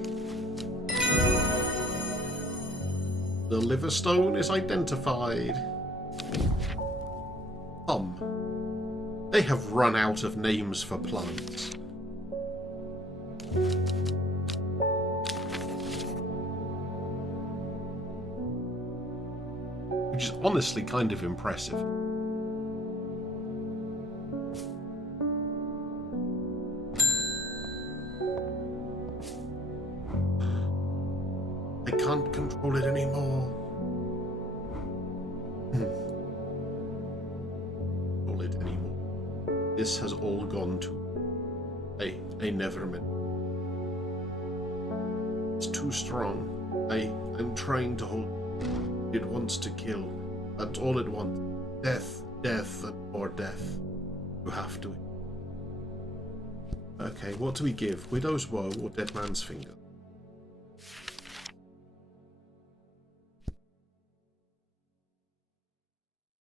The liver stone is identified. They have run out of names for plants. Which is honestly kind of impressive. I can't control it anymore. Control it anymore. This has all gone to I never meant. It's too strong. I'm trying to hold. It wants to kill. That's all it wants. Death, death, and more death. You have to. Okay, what do we give? Widow's Woe or Dead Man's Finger?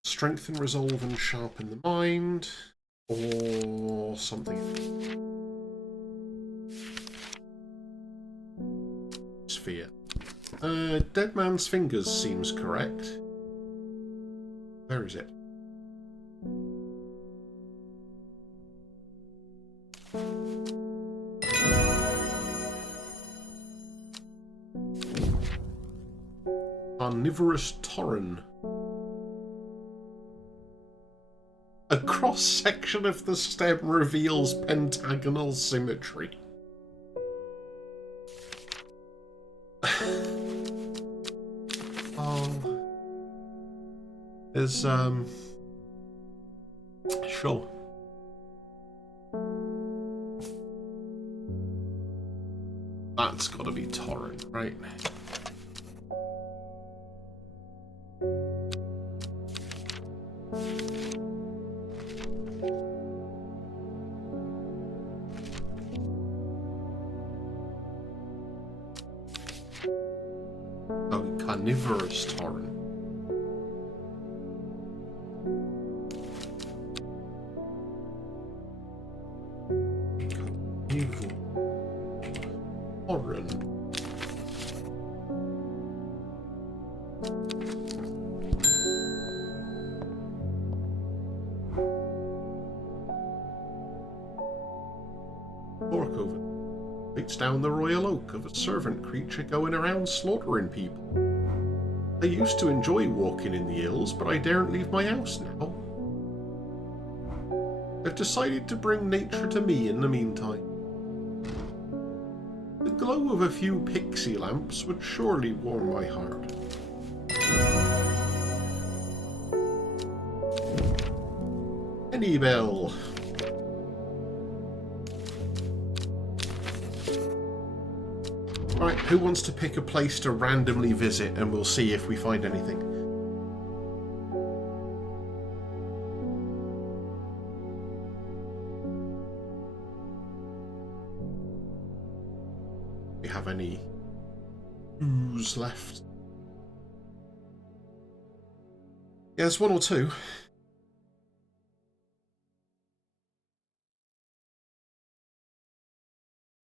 Strengthen, resolve, and sharpen the mind. Or something. Sphere. Dead Man's Fingers seems correct. Where is it? Carnivorous Torren. A cross-section of the stem reveals pentagonal symmetry. There's, sure. That's gotta be Torren, right? Oh, Carnivorous Torren. Down the royal oak of a servant creature going around slaughtering people. I used to enjoy walking in the hills, but I daren't leave my house now. I've decided to bring nature to me in the meantime. The glow of a few pixie lamps would surely warm my heart. Penny bell. Right, who wants to pick a place to randomly visit and we'll see if we find anything? Do we have any ooze left? Yeah, there's one or two.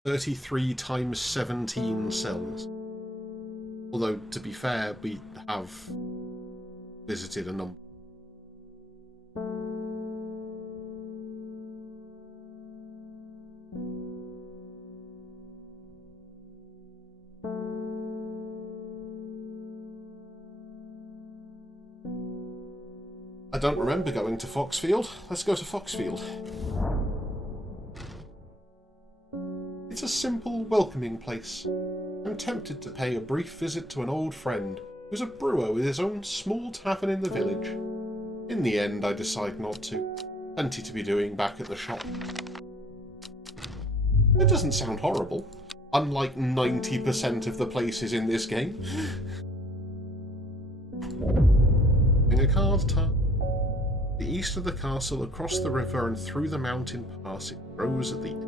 "33 times 17 cells." Although, to be fair, we have visited a number. I don't remember going to Foxfield. Let's go to Foxfield. It's a simple, welcoming place. I'm tempted to pay a brief visit to an old friend who's a brewer with his own small tavern in the village. In the end, I decide not to. Plenty to be doing back at the shop. It doesn't sound horrible, unlike 90% of the places in this game. In a card tub, the east of the castle, across the river and through the mountain pass, it grows at the end.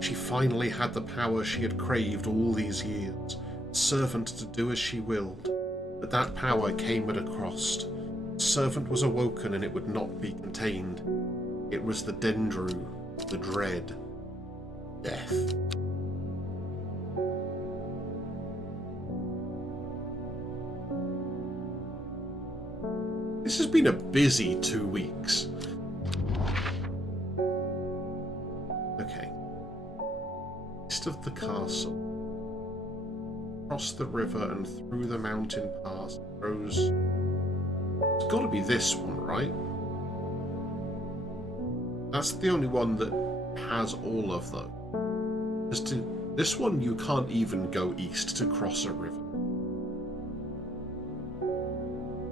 She finally had the power she had craved all these years, a servant to do as she willed. But that power came at a cost. The servant was awoken and it would not be contained. It was the Dendru, the dread, death. This has been a busy 2 weeks. Okay. East of the castle, across the river and through the mountain pass, grows. It's got to be this one, right? That's the only one that has all of them. This one, you can't even go east to cross a river.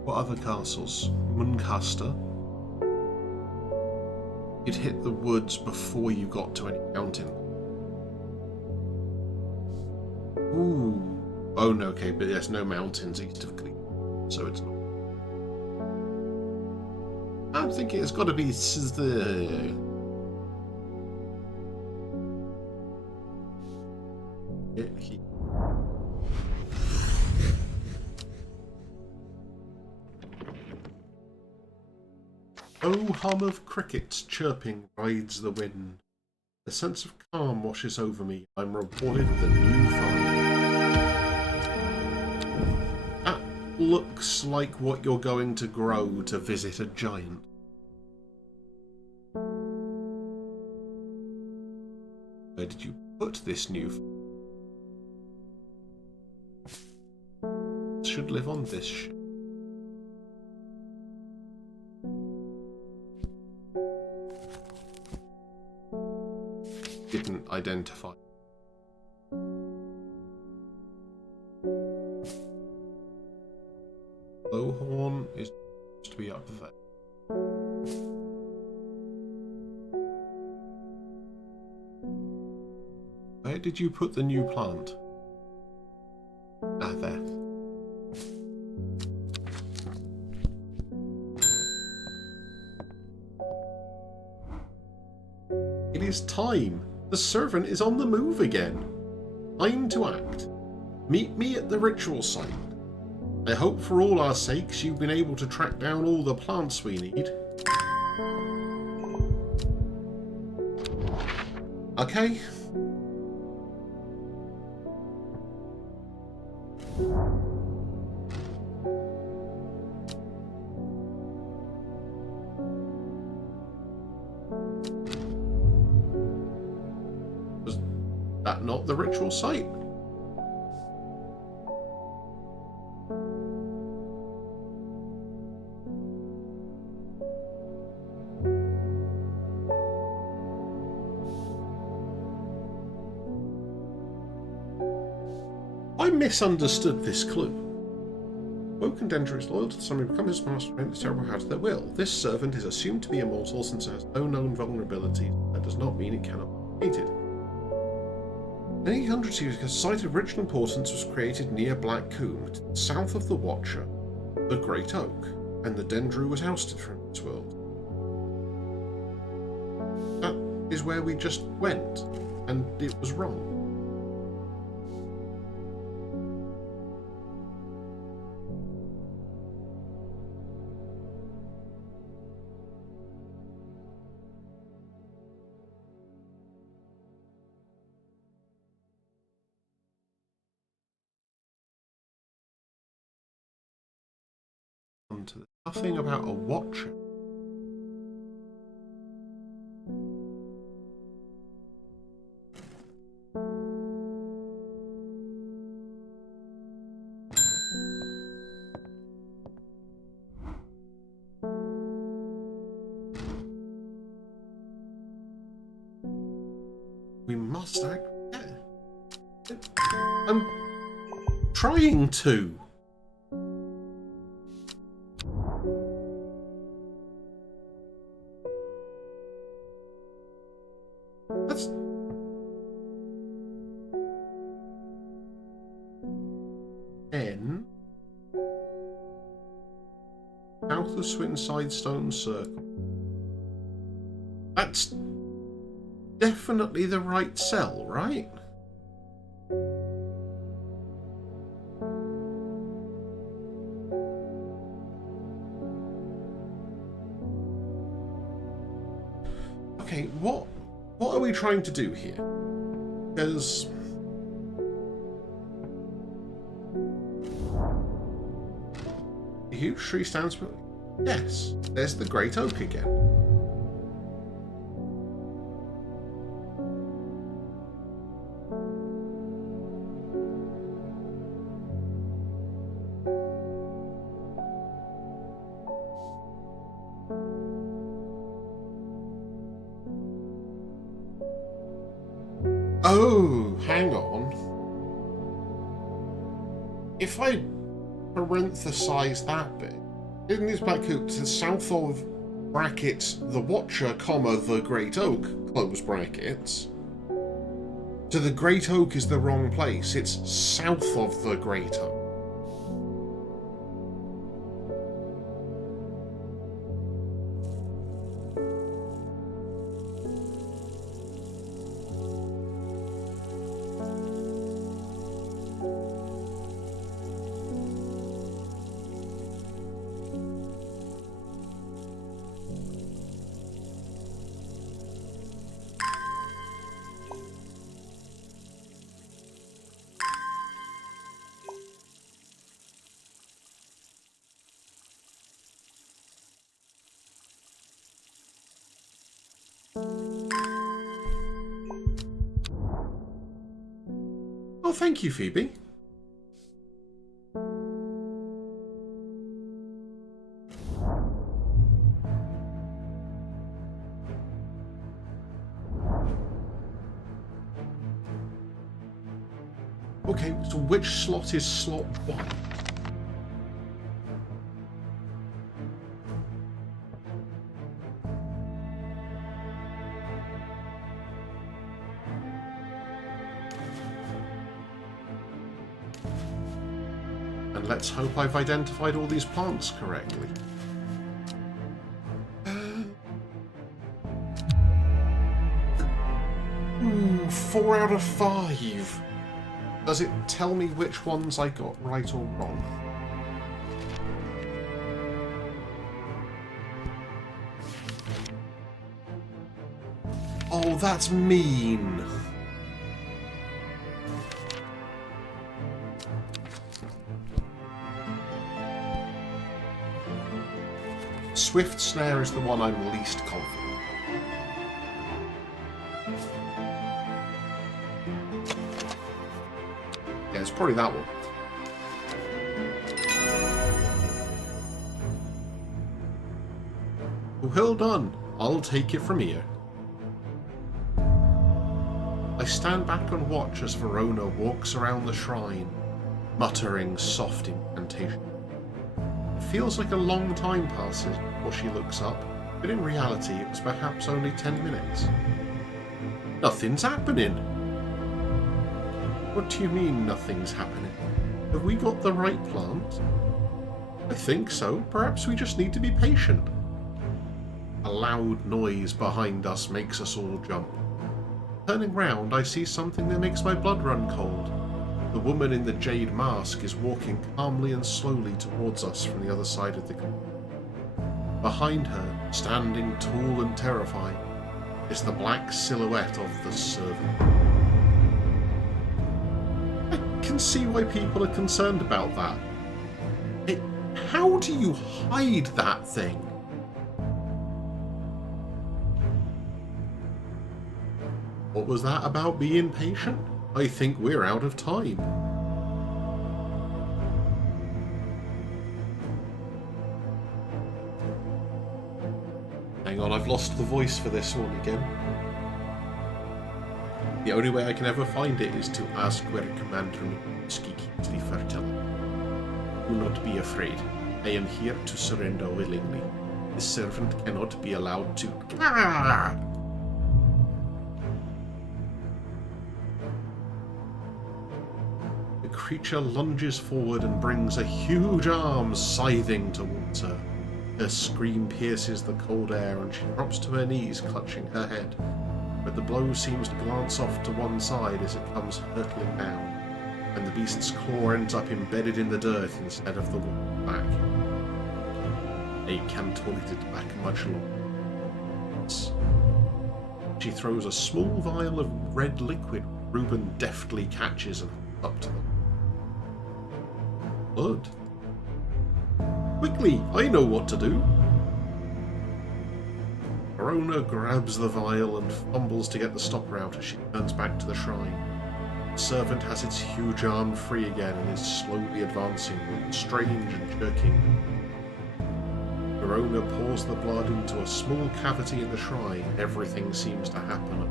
What other castles? Muncaster. You'd hit the woods before you got to any mountain. Ooh. Oh no, okay, but there's no mountains east of Cleveland, so it's not. I'm thinking it's got to be the. Oh, hum of crickets chirping rides the wind. A sense of calm washes over me. I'm rewarded with a new find. That looks like what you're going to grow to visit a giant. Where did you put this new find? It should live on this ship. Didn't identify. Blowhorn is supposed to be up there. Where did you put the new plant? Ah, there. It is time. The servant is on the move again. Time to act. Meet me at the ritual site. I hope for all our sakes you've been able to track down all the plants we need. Okay. That not the ritual site? misunderstood this clue? Woken Dendra is loyal to the sun and becomes his master and is terrible out of their will. This servant is assumed to be immortal since it has no known vulnerability. That does not mean it cannot be hated. In 800 years, a site of rich importance was created near Black Combe, south of the Watcher, the Great Oak, and the Dendru was ousted from this world. That is where we just went, and it was wrong. Nothing about a watcher. We must act. Yeah. I'm trying to. South of Swinside Stone Circle. That's definitely the right cell, right? Okay, what are we trying to do here? Because the huge tree stands for... Yes, there's the Great Oak again. Oh, hang on. If I parenthesize that bit, in this Black Oak to the south of brackets the Watcher, comma the Great Oak, close brackets. So the Great Oak is the wrong place. It's south of the Great Oak. Oh, thank you, Phoebe. Okay, so which slot is slot 1? And let's hope I've identified all these plants correctly. 4 out of 5. Does it tell me which ones I got right or wrong? Oh, that's mean. Swift Snare is the one I'm least confident. Yeah, it's probably that one. Well done. I'll take it from here. I stand back and watch as Verona walks around the shrine. muttering soft incantation. It feels like a long time passes before she looks up, but in reality it was perhaps only 10 minutes. Nothing's happening! What do you mean nothing's happening? Have we got the right plant? I think so. Perhaps we just need to be patient. A loud noise behind us makes us all jump. Turning round, I see something that makes my blood run cold. The woman in the jade mask is walking calmly and slowly towards us from the other side of the garden. Behind her, standing tall and terrifying, is the black silhouette of the servant. I can see why people are concerned about that. How do you hide that thing? What was that about being patient? I think we're out of time. Hang on, I've lost the voice for this one again. The only way I can ever find it is to ask where Commander Minsky keeps the fertile. Do not be afraid. I am here to surrender willingly. The servant cannot be allowed to... The creature lunges forward and brings a huge arm scything towards her. Her scream pierces the cold air and she drops to her knees, clutching her head. But the blow seems to glance off to one side as it comes hurtling down, and the beast's claw ends up embedded in the dirt instead of the wall back. They can't hold it back much longer. She throws a small vial of red liquid Reuben deftly catches and holds up to them. Blood. Quickly, I know what to do. Verona grabs the vial and fumbles to get the stopper out as she turns back to the shrine. The servant has its huge arm free again and is slowly advancing, strange and jerking. Verona pours the blood into a small cavity in the shrine. Everything seems to happen.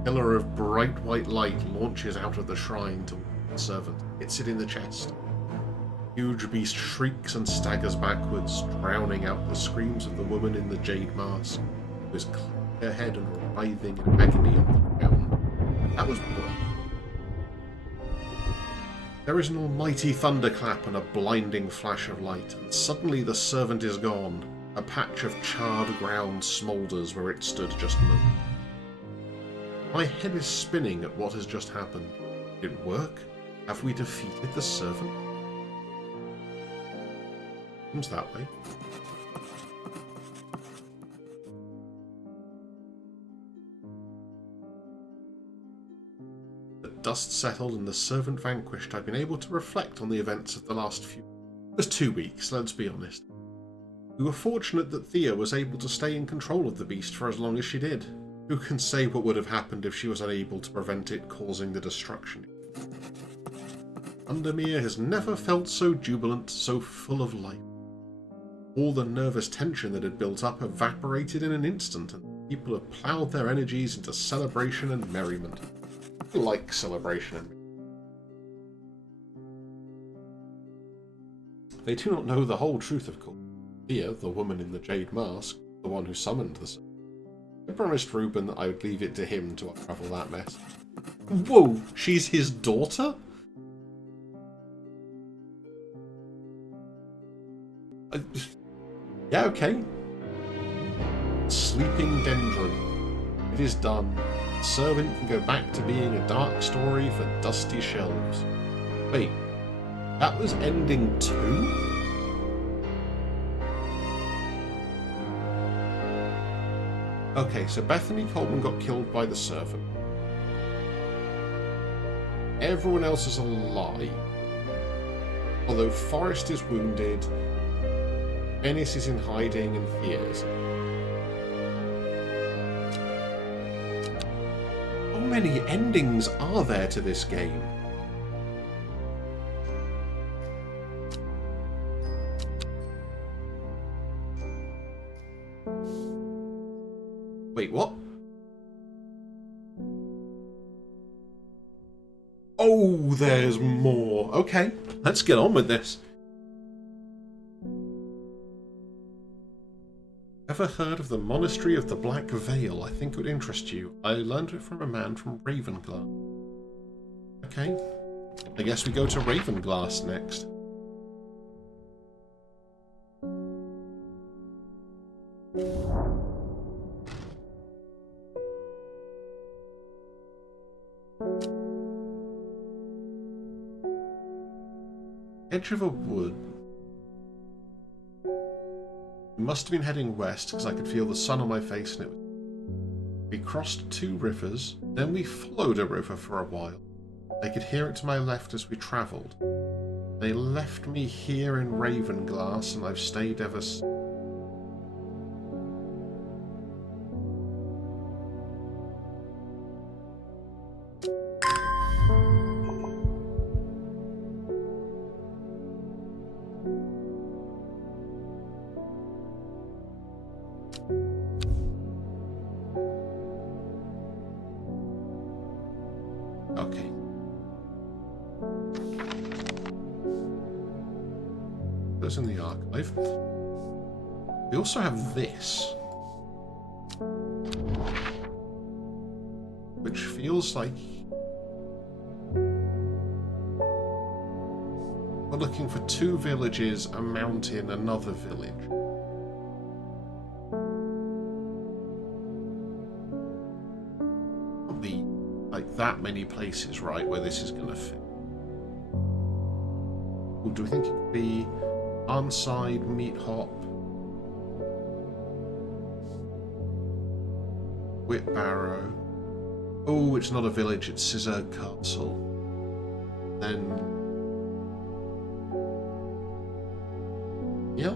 A pillar of bright white light launches out of the shrine towards the servant, hits it in the chest. The huge beast shrieks and staggers backwards, drowning out the screams of the woman in the jade mask, who is clutching her head and writhing in agony on the ground. That was blood. There is an almighty thunderclap and a blinding flash of light, and suddenly the servant is gone. A patch of charred ground smoulders where it stood just a moment. My head is spinning at what has just happened. Did it work? Have we defeated the servant? Seems that way. The dust settled and the servant vanquished. I've been able to reflect on the events of the last few... It was 2 weeks, let's be honest. We were fortunate that Thea was able to stay in control of the beast for as long as she did. Who can say what would have happened if she was unable to prevent it causing the destruction? Undermere has never felt so jubilant, so full of life. All the nervous tension that had built up evaporated in an instant, and people have ploughed their energies into celebration and merriment. I like celebration and merriment. They do not know the whole truth, of course. Thea, the woman in the jade mask, the one who summoned the servant. I promised Reuben that I would leave it to him to unravel that mess. Whoa, she's his daughter? Yeah, okay. Sleeping Dendron. It is done. The servant can go back to being a dark story for dusty shelves. Wait, that was ending 2? Okay, so Bethany Coleman got killed by the servant. Everyone else is alive. Although Forrest is wounded, Ennis is in hiding, and Thea is. How many endings are there to this game? Wait, what? Oh, there's more. Okay, let's get on with this. Ever heard of the Monastery of the Black Veil? I think it would interest you. I learned it from a man from Ravenglass. Okay, I guess we go to Ravenglass next. Edge of a wood. We must have been heading west because I could feel the sun on my face, and we crossed 2 rivers, then we followed a river for a while. I could hear it to my left as we travelled. They left me here in Ravenglass, and I've stayed ever since. Okay. That's in the archive. We also have this, which feels like we're looking for 2 villages, a mountain, another village. Can't be like that many places, right, where this is going to fit. Or do we think it could be Arnside, Meat Hop, Whitbarrow? Oh, it's not a village, it's Scissor Castle. Then, yeah.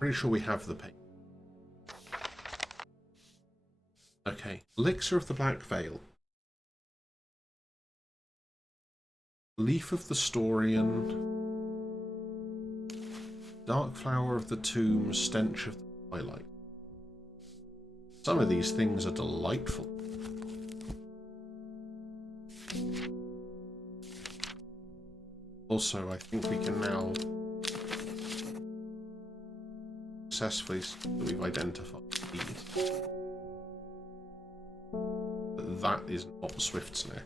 Pretty sure we have the paint. Okay, Elixir of the Black Veil. Leaf of the Storian. Dark Flower of the Tomb, Stench of the Twilight. Some of these things are delightful. Also, I think we can now successfully, that we've identified these. But that is not Swift's Neck.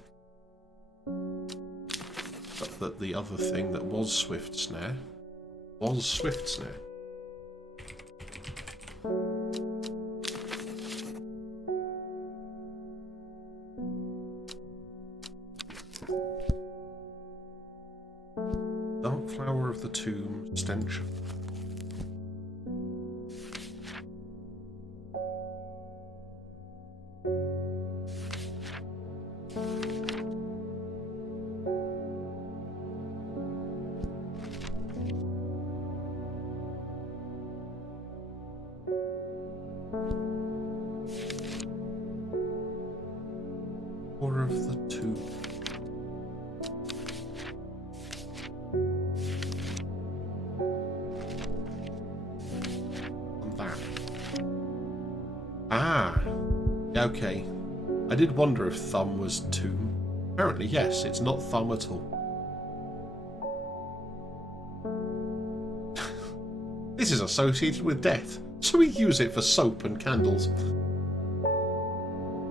But that the other thing that was Swift's Snare was Swift's Snare. Dark Flower of the Tomb, Stench. War of the Tomb. Ah, okay. I did wonder if Thumb was tomb. Apparently, yes, it's not Thumb at all. This is associated with death, so we use it for soap and candles.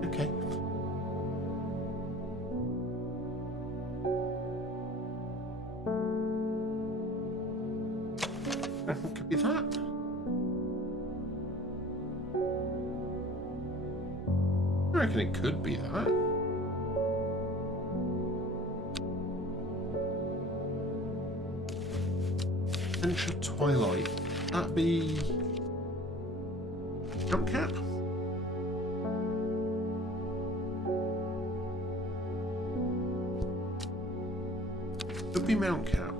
Okay. Could be that. I reckon it could be that. Stench of Twilight. That'd be Jump Cap. Could be Mount Cap.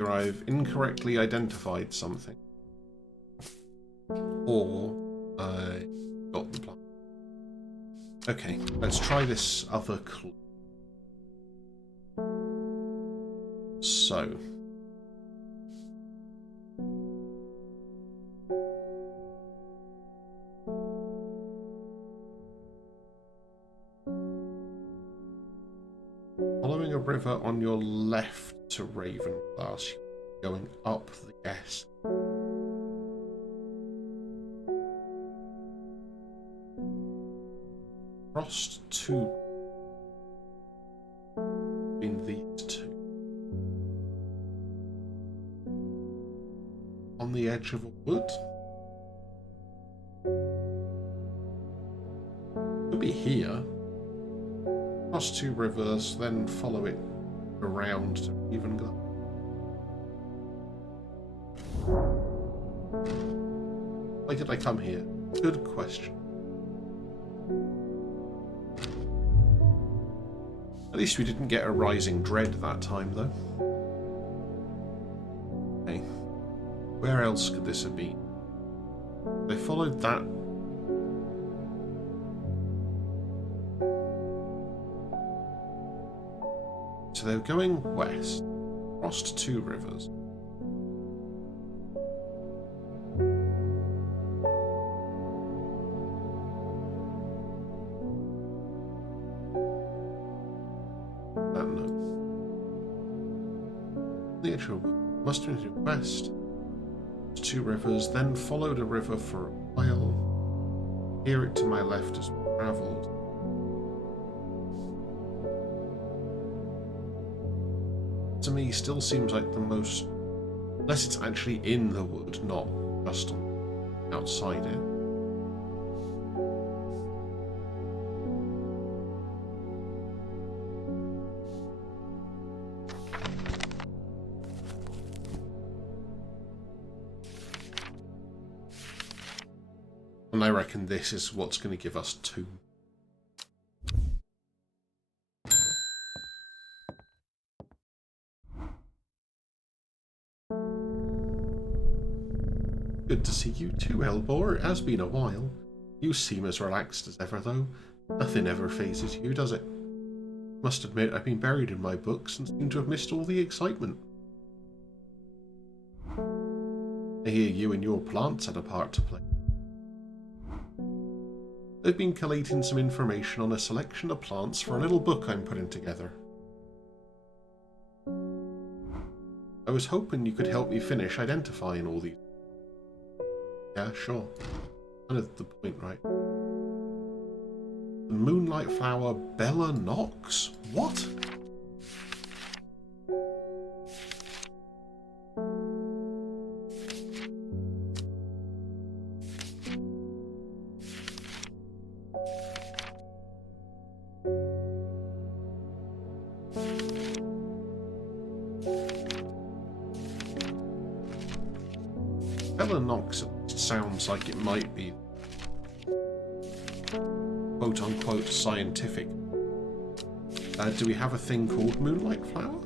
Either I've incorrectly identified something, or I got the plan. Okay, let's try this other clue. So, following a river on your left to Ravenglass, going up the S. Crossed two in these two. On the edge of a wood. Could be here. Cross two rivers, then follow it around to Ravenglass. Why did I come here? Good question. At least we didn't get a rising dread that time, though. Okay. Where else could this have been? They followed that. So they were going west, crossed two rivers. Must have been west, two rivers, then followed a river for a while. Hear it to my left as we travelled. To me, still seems like the most, unless it's actually in the wood, not just outside it. And I reckon this is what's going to give us 2. Good to see you too, Elbor. It has been a while. You seem as relaxed as ever, though. Nothing ever phases you, does it? Must admit, I've been buried in my books and seem to have missed all the excitement. I hear you and your plants had a part to play. I've been collating some information on a selection of plants for a little book I'm putting together. I was hoping you could help me finish identifying all these. Yeah, sure. Kind of the point, right? The moonlight flower Bella Nox? What? Bella Nox sounds like it might be quote-unquote scientific. Do we have a thing called moonlight flower?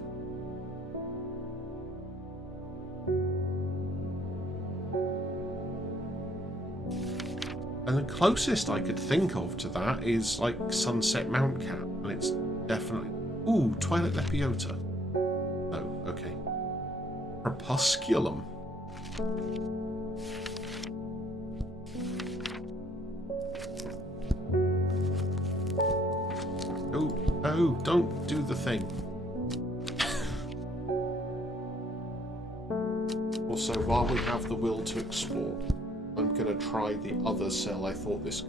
And the closest I could think of to that is like Sunset Mountcap, and it's definitely... Ooh, Twilight Lepiota. Oh, okay. Crepusculum. Oh, don't do the thing. Also, while we have the will to explore, I'm going to try the other cell I thought this...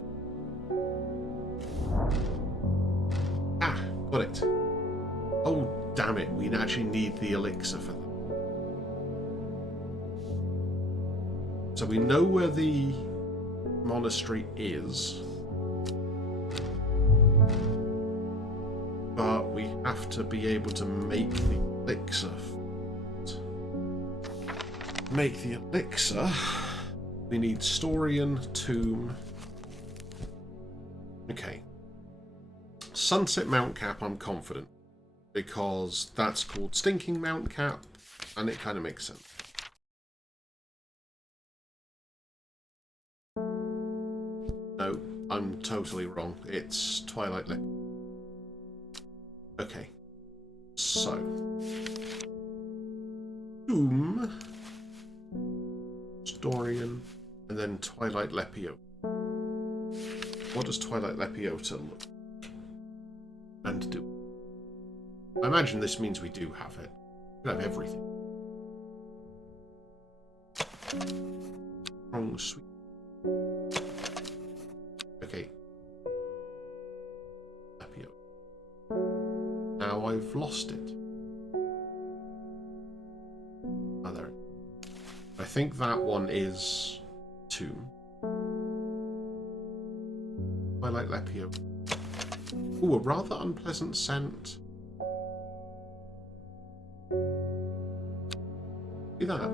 Ah, got it. Oh, damn it. We actually need the elixir for that. So we know where the monastery is. But we have to be able to make the elixir. Make the elixir. We need Storian, Tomb. Okay. Sunset Mountcap, I'm confident. Because that's called Stinking Mountcap. And it kind of makes sense. No, I'm totally wrong. It's Twilight Lip. Okay. So. Tomb. Historian. And then Twilight Lepiota. What does Twilight Lepiota look like? And do? I imagine this means we do have it. We have everything. Strong, sweet. Okay. Lepiota. Now I've lost it. Oh, there. I think that one is Tomb. Twilight Lepiota. Ooh, a rather unpleasant scent. See that?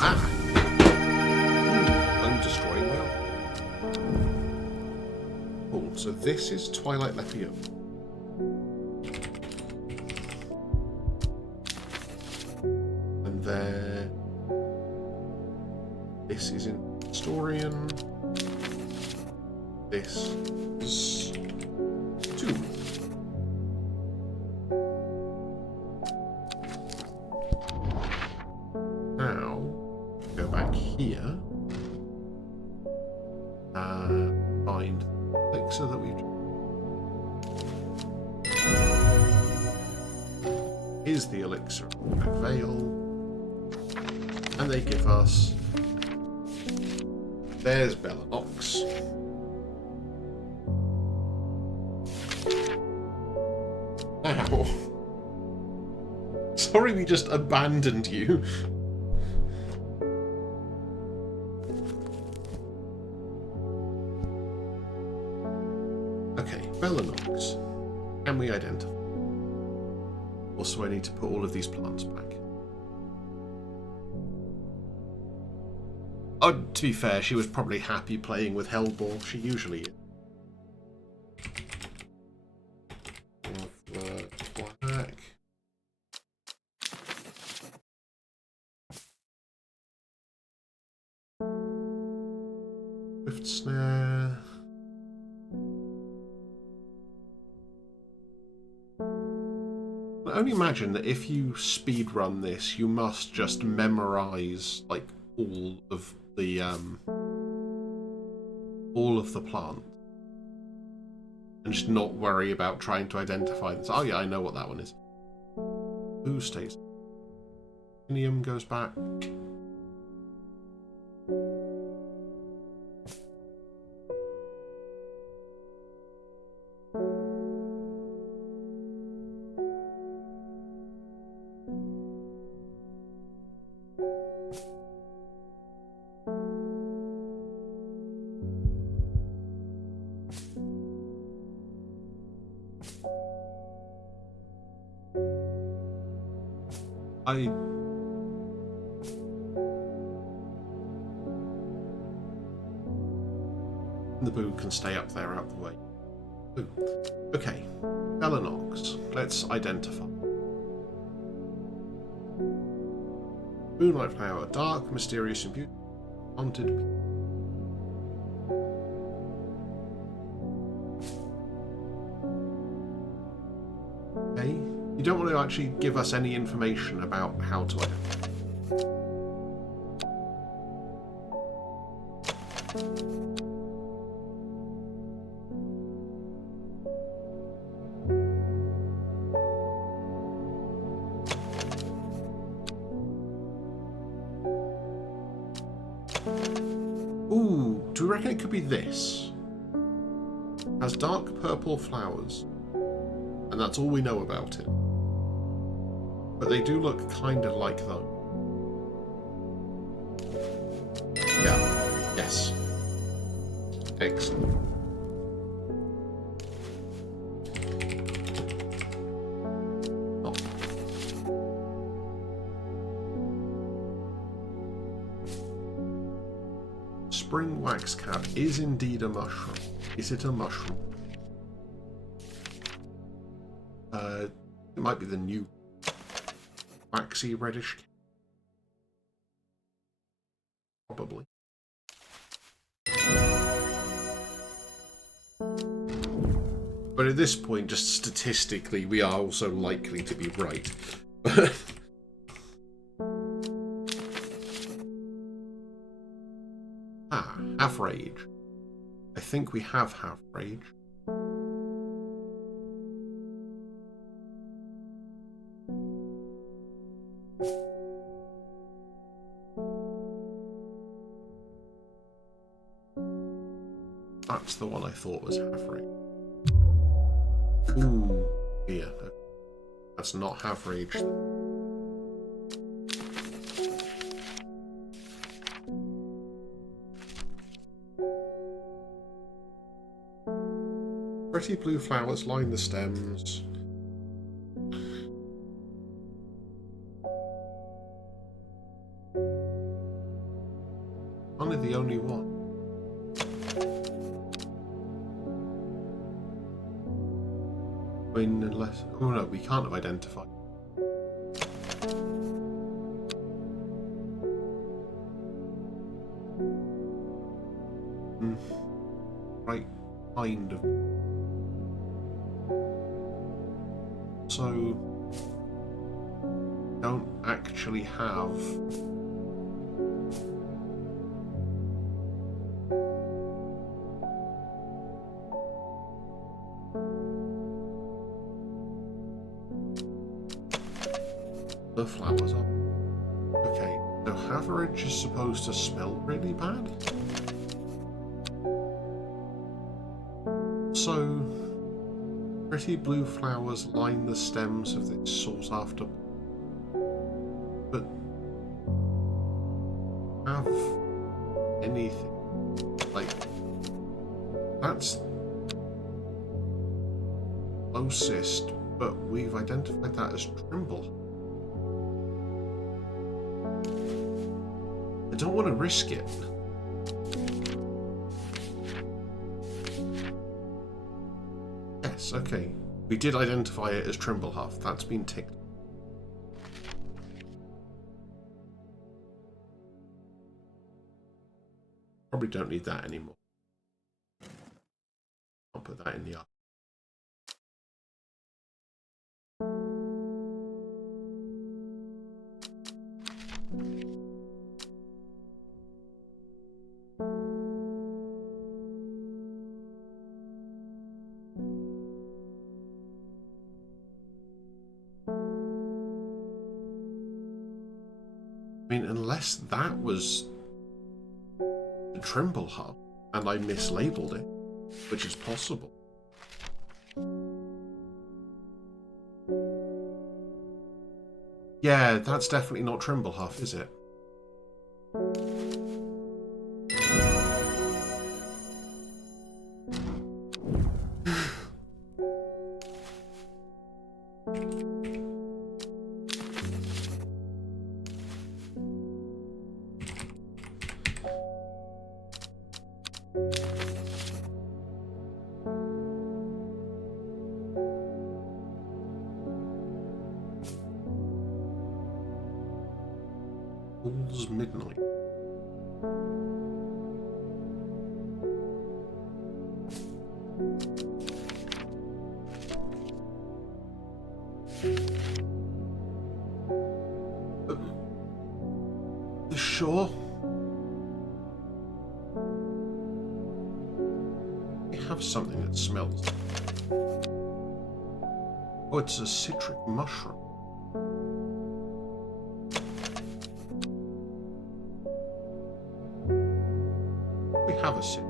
Ah! I'm destroying well. Cool, so this is Twilight Lepiota. And there... This is in Historian. This is Tomb. Now, go back here. Find the elixir that we've... Here's the elixir of Black Veil. And they give us... There's Bellonox. Ow. Sorry we just abandoned you. Okay, Bellonox. Can we identify? Also, I need to put all of these plants back. Oh, to be fair, she was probably happy playing with Hellball. She usually is. Black. Swift Snare. I only imagine that if you speedrun this, you must just memorize, like, all of the plants and just not worry about trying to identify them. So, oh yeah, I know what that one is. Who stays? Inium goes back. The boo can stay up there out the way. Ooh. Okay, Bellonox. Let's identify. Moonlight flower, dark, mysterious, and beautiful. Haunted. Okay. You don't want to actually give us any information about how to identify. Ooh, do we reckon it could be this? Has dark purple flowers, and that's all we know about it. But they do look kind of like them. Yeah, yes. Excellent. Oh. Spring waxcap is indeed a mushroom. Is it a mushroom? It might be the new waxy reddish. Probably. But at this point, just statistically, we are also likely to be right. Half rage. I think we have half rage. That's the one I thought was half rage. Ooh, yeah. That's not half rage. Pretty blue flowers line the stems. Only the only one. I mean, unless... Oh no, we can't have identified. Right kind of. So, don't actually have the flowers on. Okay, so average is supposed to smell really bad. So, pretty blue flowers line the stems of this sought after, but have anything like that's closest, but we've identified that as Trimble. I don't want to risk it. Yes, okay. We did identify it as Trimblehalf. That's been ticked. Probably don't need that anymore. I'll put that in the archive. I mean, unless that was the Trimblehalf and I mislabeled it, which is possible. Yeah, that's definitely not Trimblehalf, is it? Fool's Midnight. Sure. We have something that smells. Oh, it's a citric mushroom. We have a citric.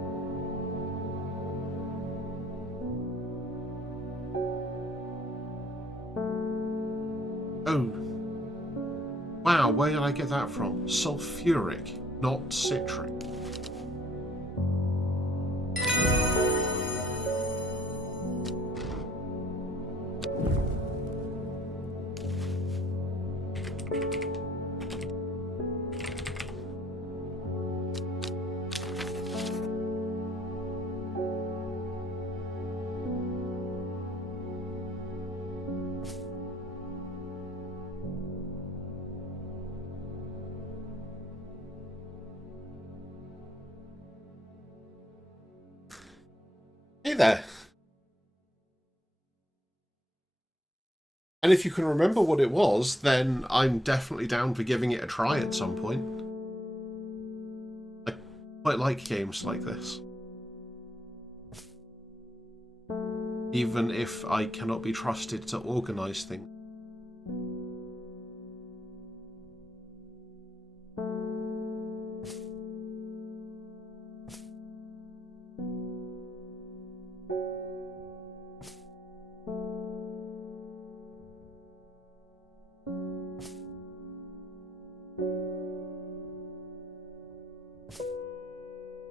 Oh. Wow, where did I get that from? Sulfuric, not citric. Hey there. And if you can remember what it was, then I'm definitely down for giving it a try at some point. I quite like games like this. Even if I cannot be trusted to organise things.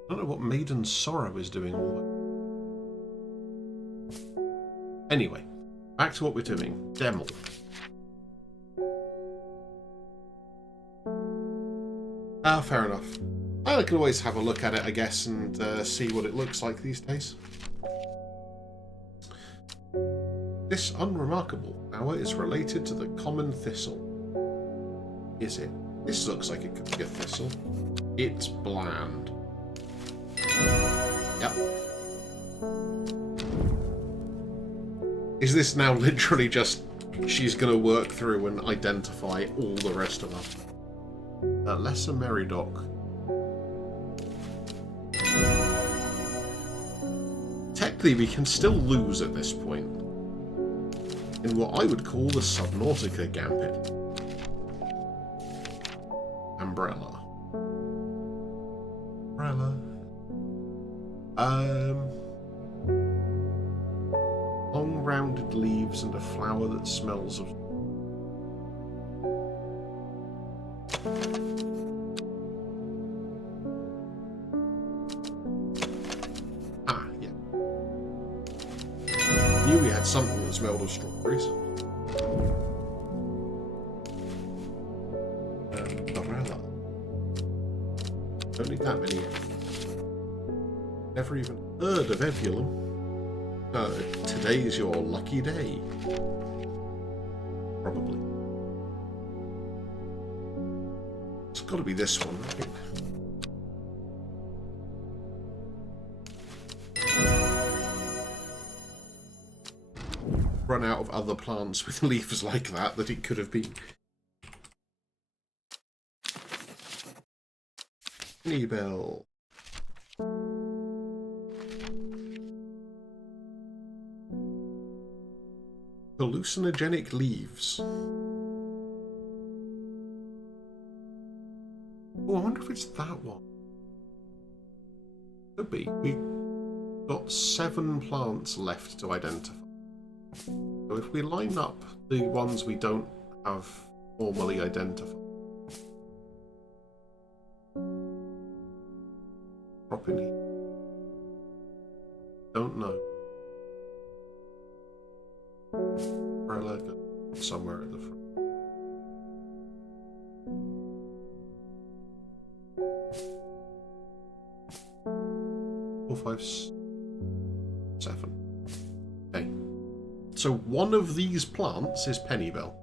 I don't know what Maiden Sorrow is doing all the way. Anyway, back to what we're doing. Demel. Fair enough. I can always have a look at it, I guess, and see what it looks like these days. This unremarkable flower is related to the common thistle. Is it? This looks like it could be a thistle. It's bland. Yep. Is this now literally just she's going to work through and identify all the rest of them? Lesser Meridoc. Technically, we can still lose at this point. In what I would call the Subnautica Gambit. Umbrella. Long rounded leaves and a flower that smells of... Ah, yeah. Knew we had something that smelled of strawberries. Umbrella. Don't need that many. Never even heard of Evulum. Today's your lucky day. Probably. It's got to be this one, I think. Run out of other plants with leaves like that it could have been. Bell. Hallucinogenic leaves. Oh, I wonder if it's that one. Could be. We've got 7 plants left to identify. So if we line up the ones we don't have formally identified. Drop in here. Don't know. Umbrella somewhere at the front. 4, 5, 7. Okay. So one of these plants is Pennybell.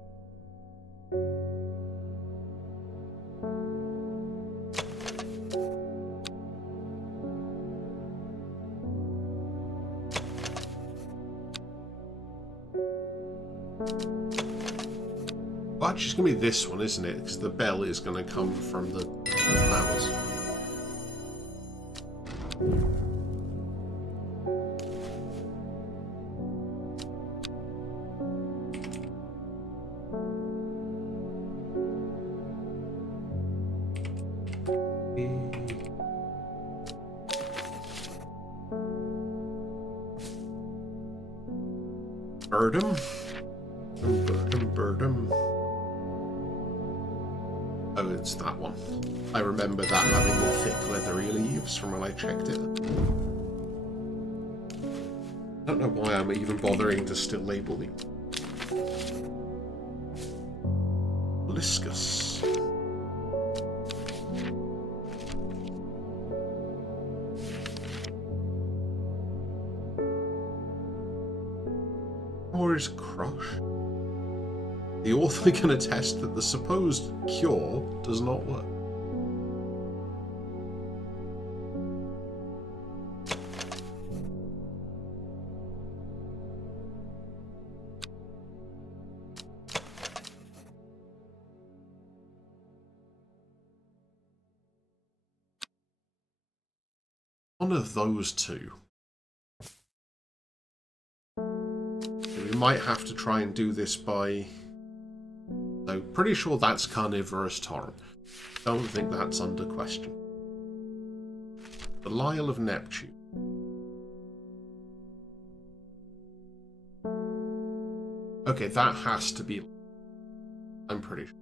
Well, actually, it's going to be this one, isn't it? Because the bell is going to come from the flowers. Birdum. Birdum. Oh, it's that one. I remember that having the thick leathery leaves from when I checked it. I don't know why I'm even bothering to still label these. Liscus. Or is Crush? The author can attest that the supposed cure does not work. one of those two. We might have to try and do this by... So, pretty sure that's carnivorous torrent. Don't think that's under question. The Lyle of Neptune. Okay, that has to be... I'm pretty sure.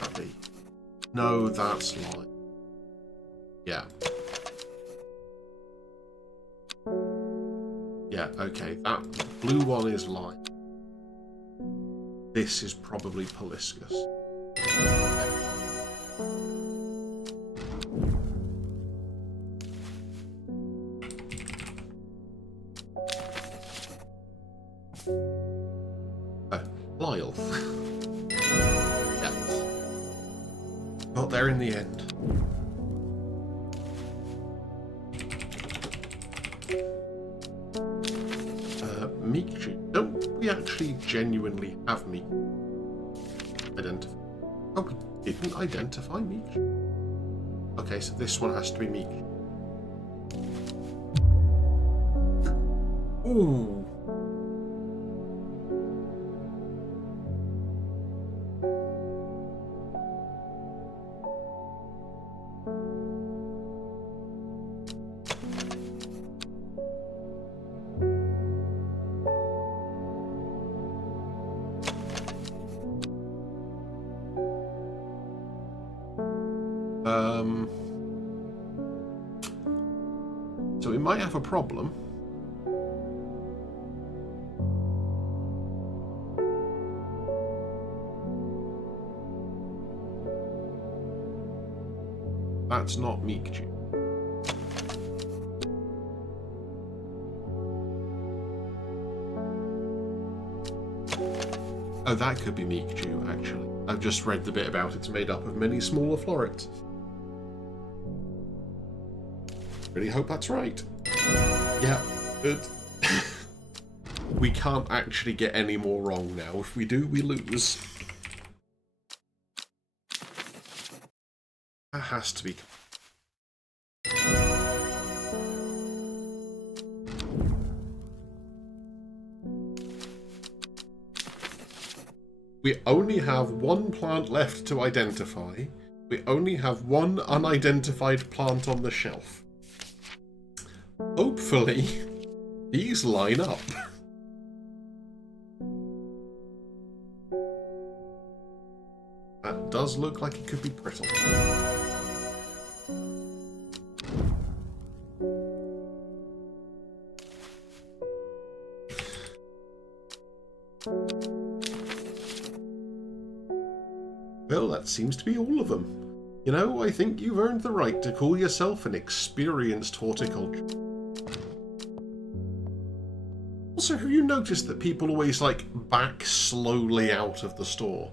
That'd be... No, that's Lyle. Yeah. Yeah, okay. That blue one is Lyle. This is probably Poliscus. Lyle. Yeah. Got there in the end. Miku. Don't we actually genuinely have Miku? Identify. Oh, we didn't identify Miku. Okay, so this one has to be Miku. Ooh. So we might have a problem. That's not Miku. Oh, that could be Miku, actually. I've just read the bit about it's made up of many smaller florets. Really hope that's right. Yeah, but we can't actually get any more wrong now. If we do, we lose. That has to be... We only have one plant left to identify. We only have one unidentified plant on the shelf. Hopefully, these line up. That does look like it could be brittle. Well, that seems to be all of them. You know, I think you've earned the right to call yourself an experienced horticulture. Also, have you noticed that people always, like, back slowly out of the store?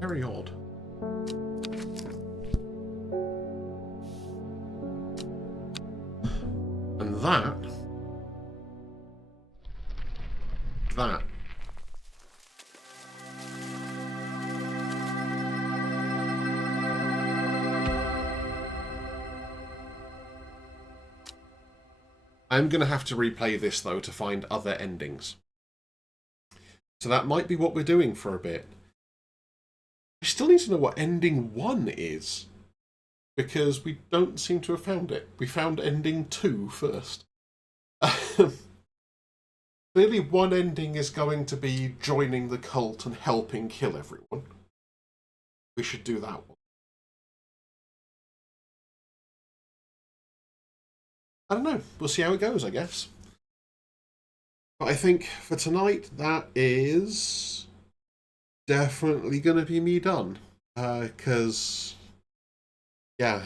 Very odd. And that... I'm going to have to replay this, though, to find other endings. So that might be what we're doing for a bit. I still need to know what ending 1 is, because we don't seem to have found it. We found ending 2 first. Clearly one ending is going to be joining the cult and helping kill everyone. We should do that one. I don't know. We'll see how it goes, I guess. But I think for tonight, that is definitely going to be me done. Because, yeah,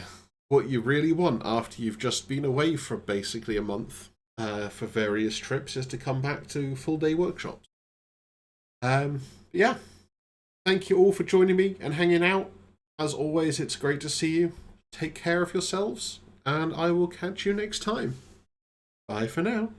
what you really want after you've just been away for basically a month for various trips is to come back to full-day workshops. Yeah. Thank you all for joining me and hanging out. As always, it's great to see you. Take care of yourselves. And I will catch you next time. Bye for now.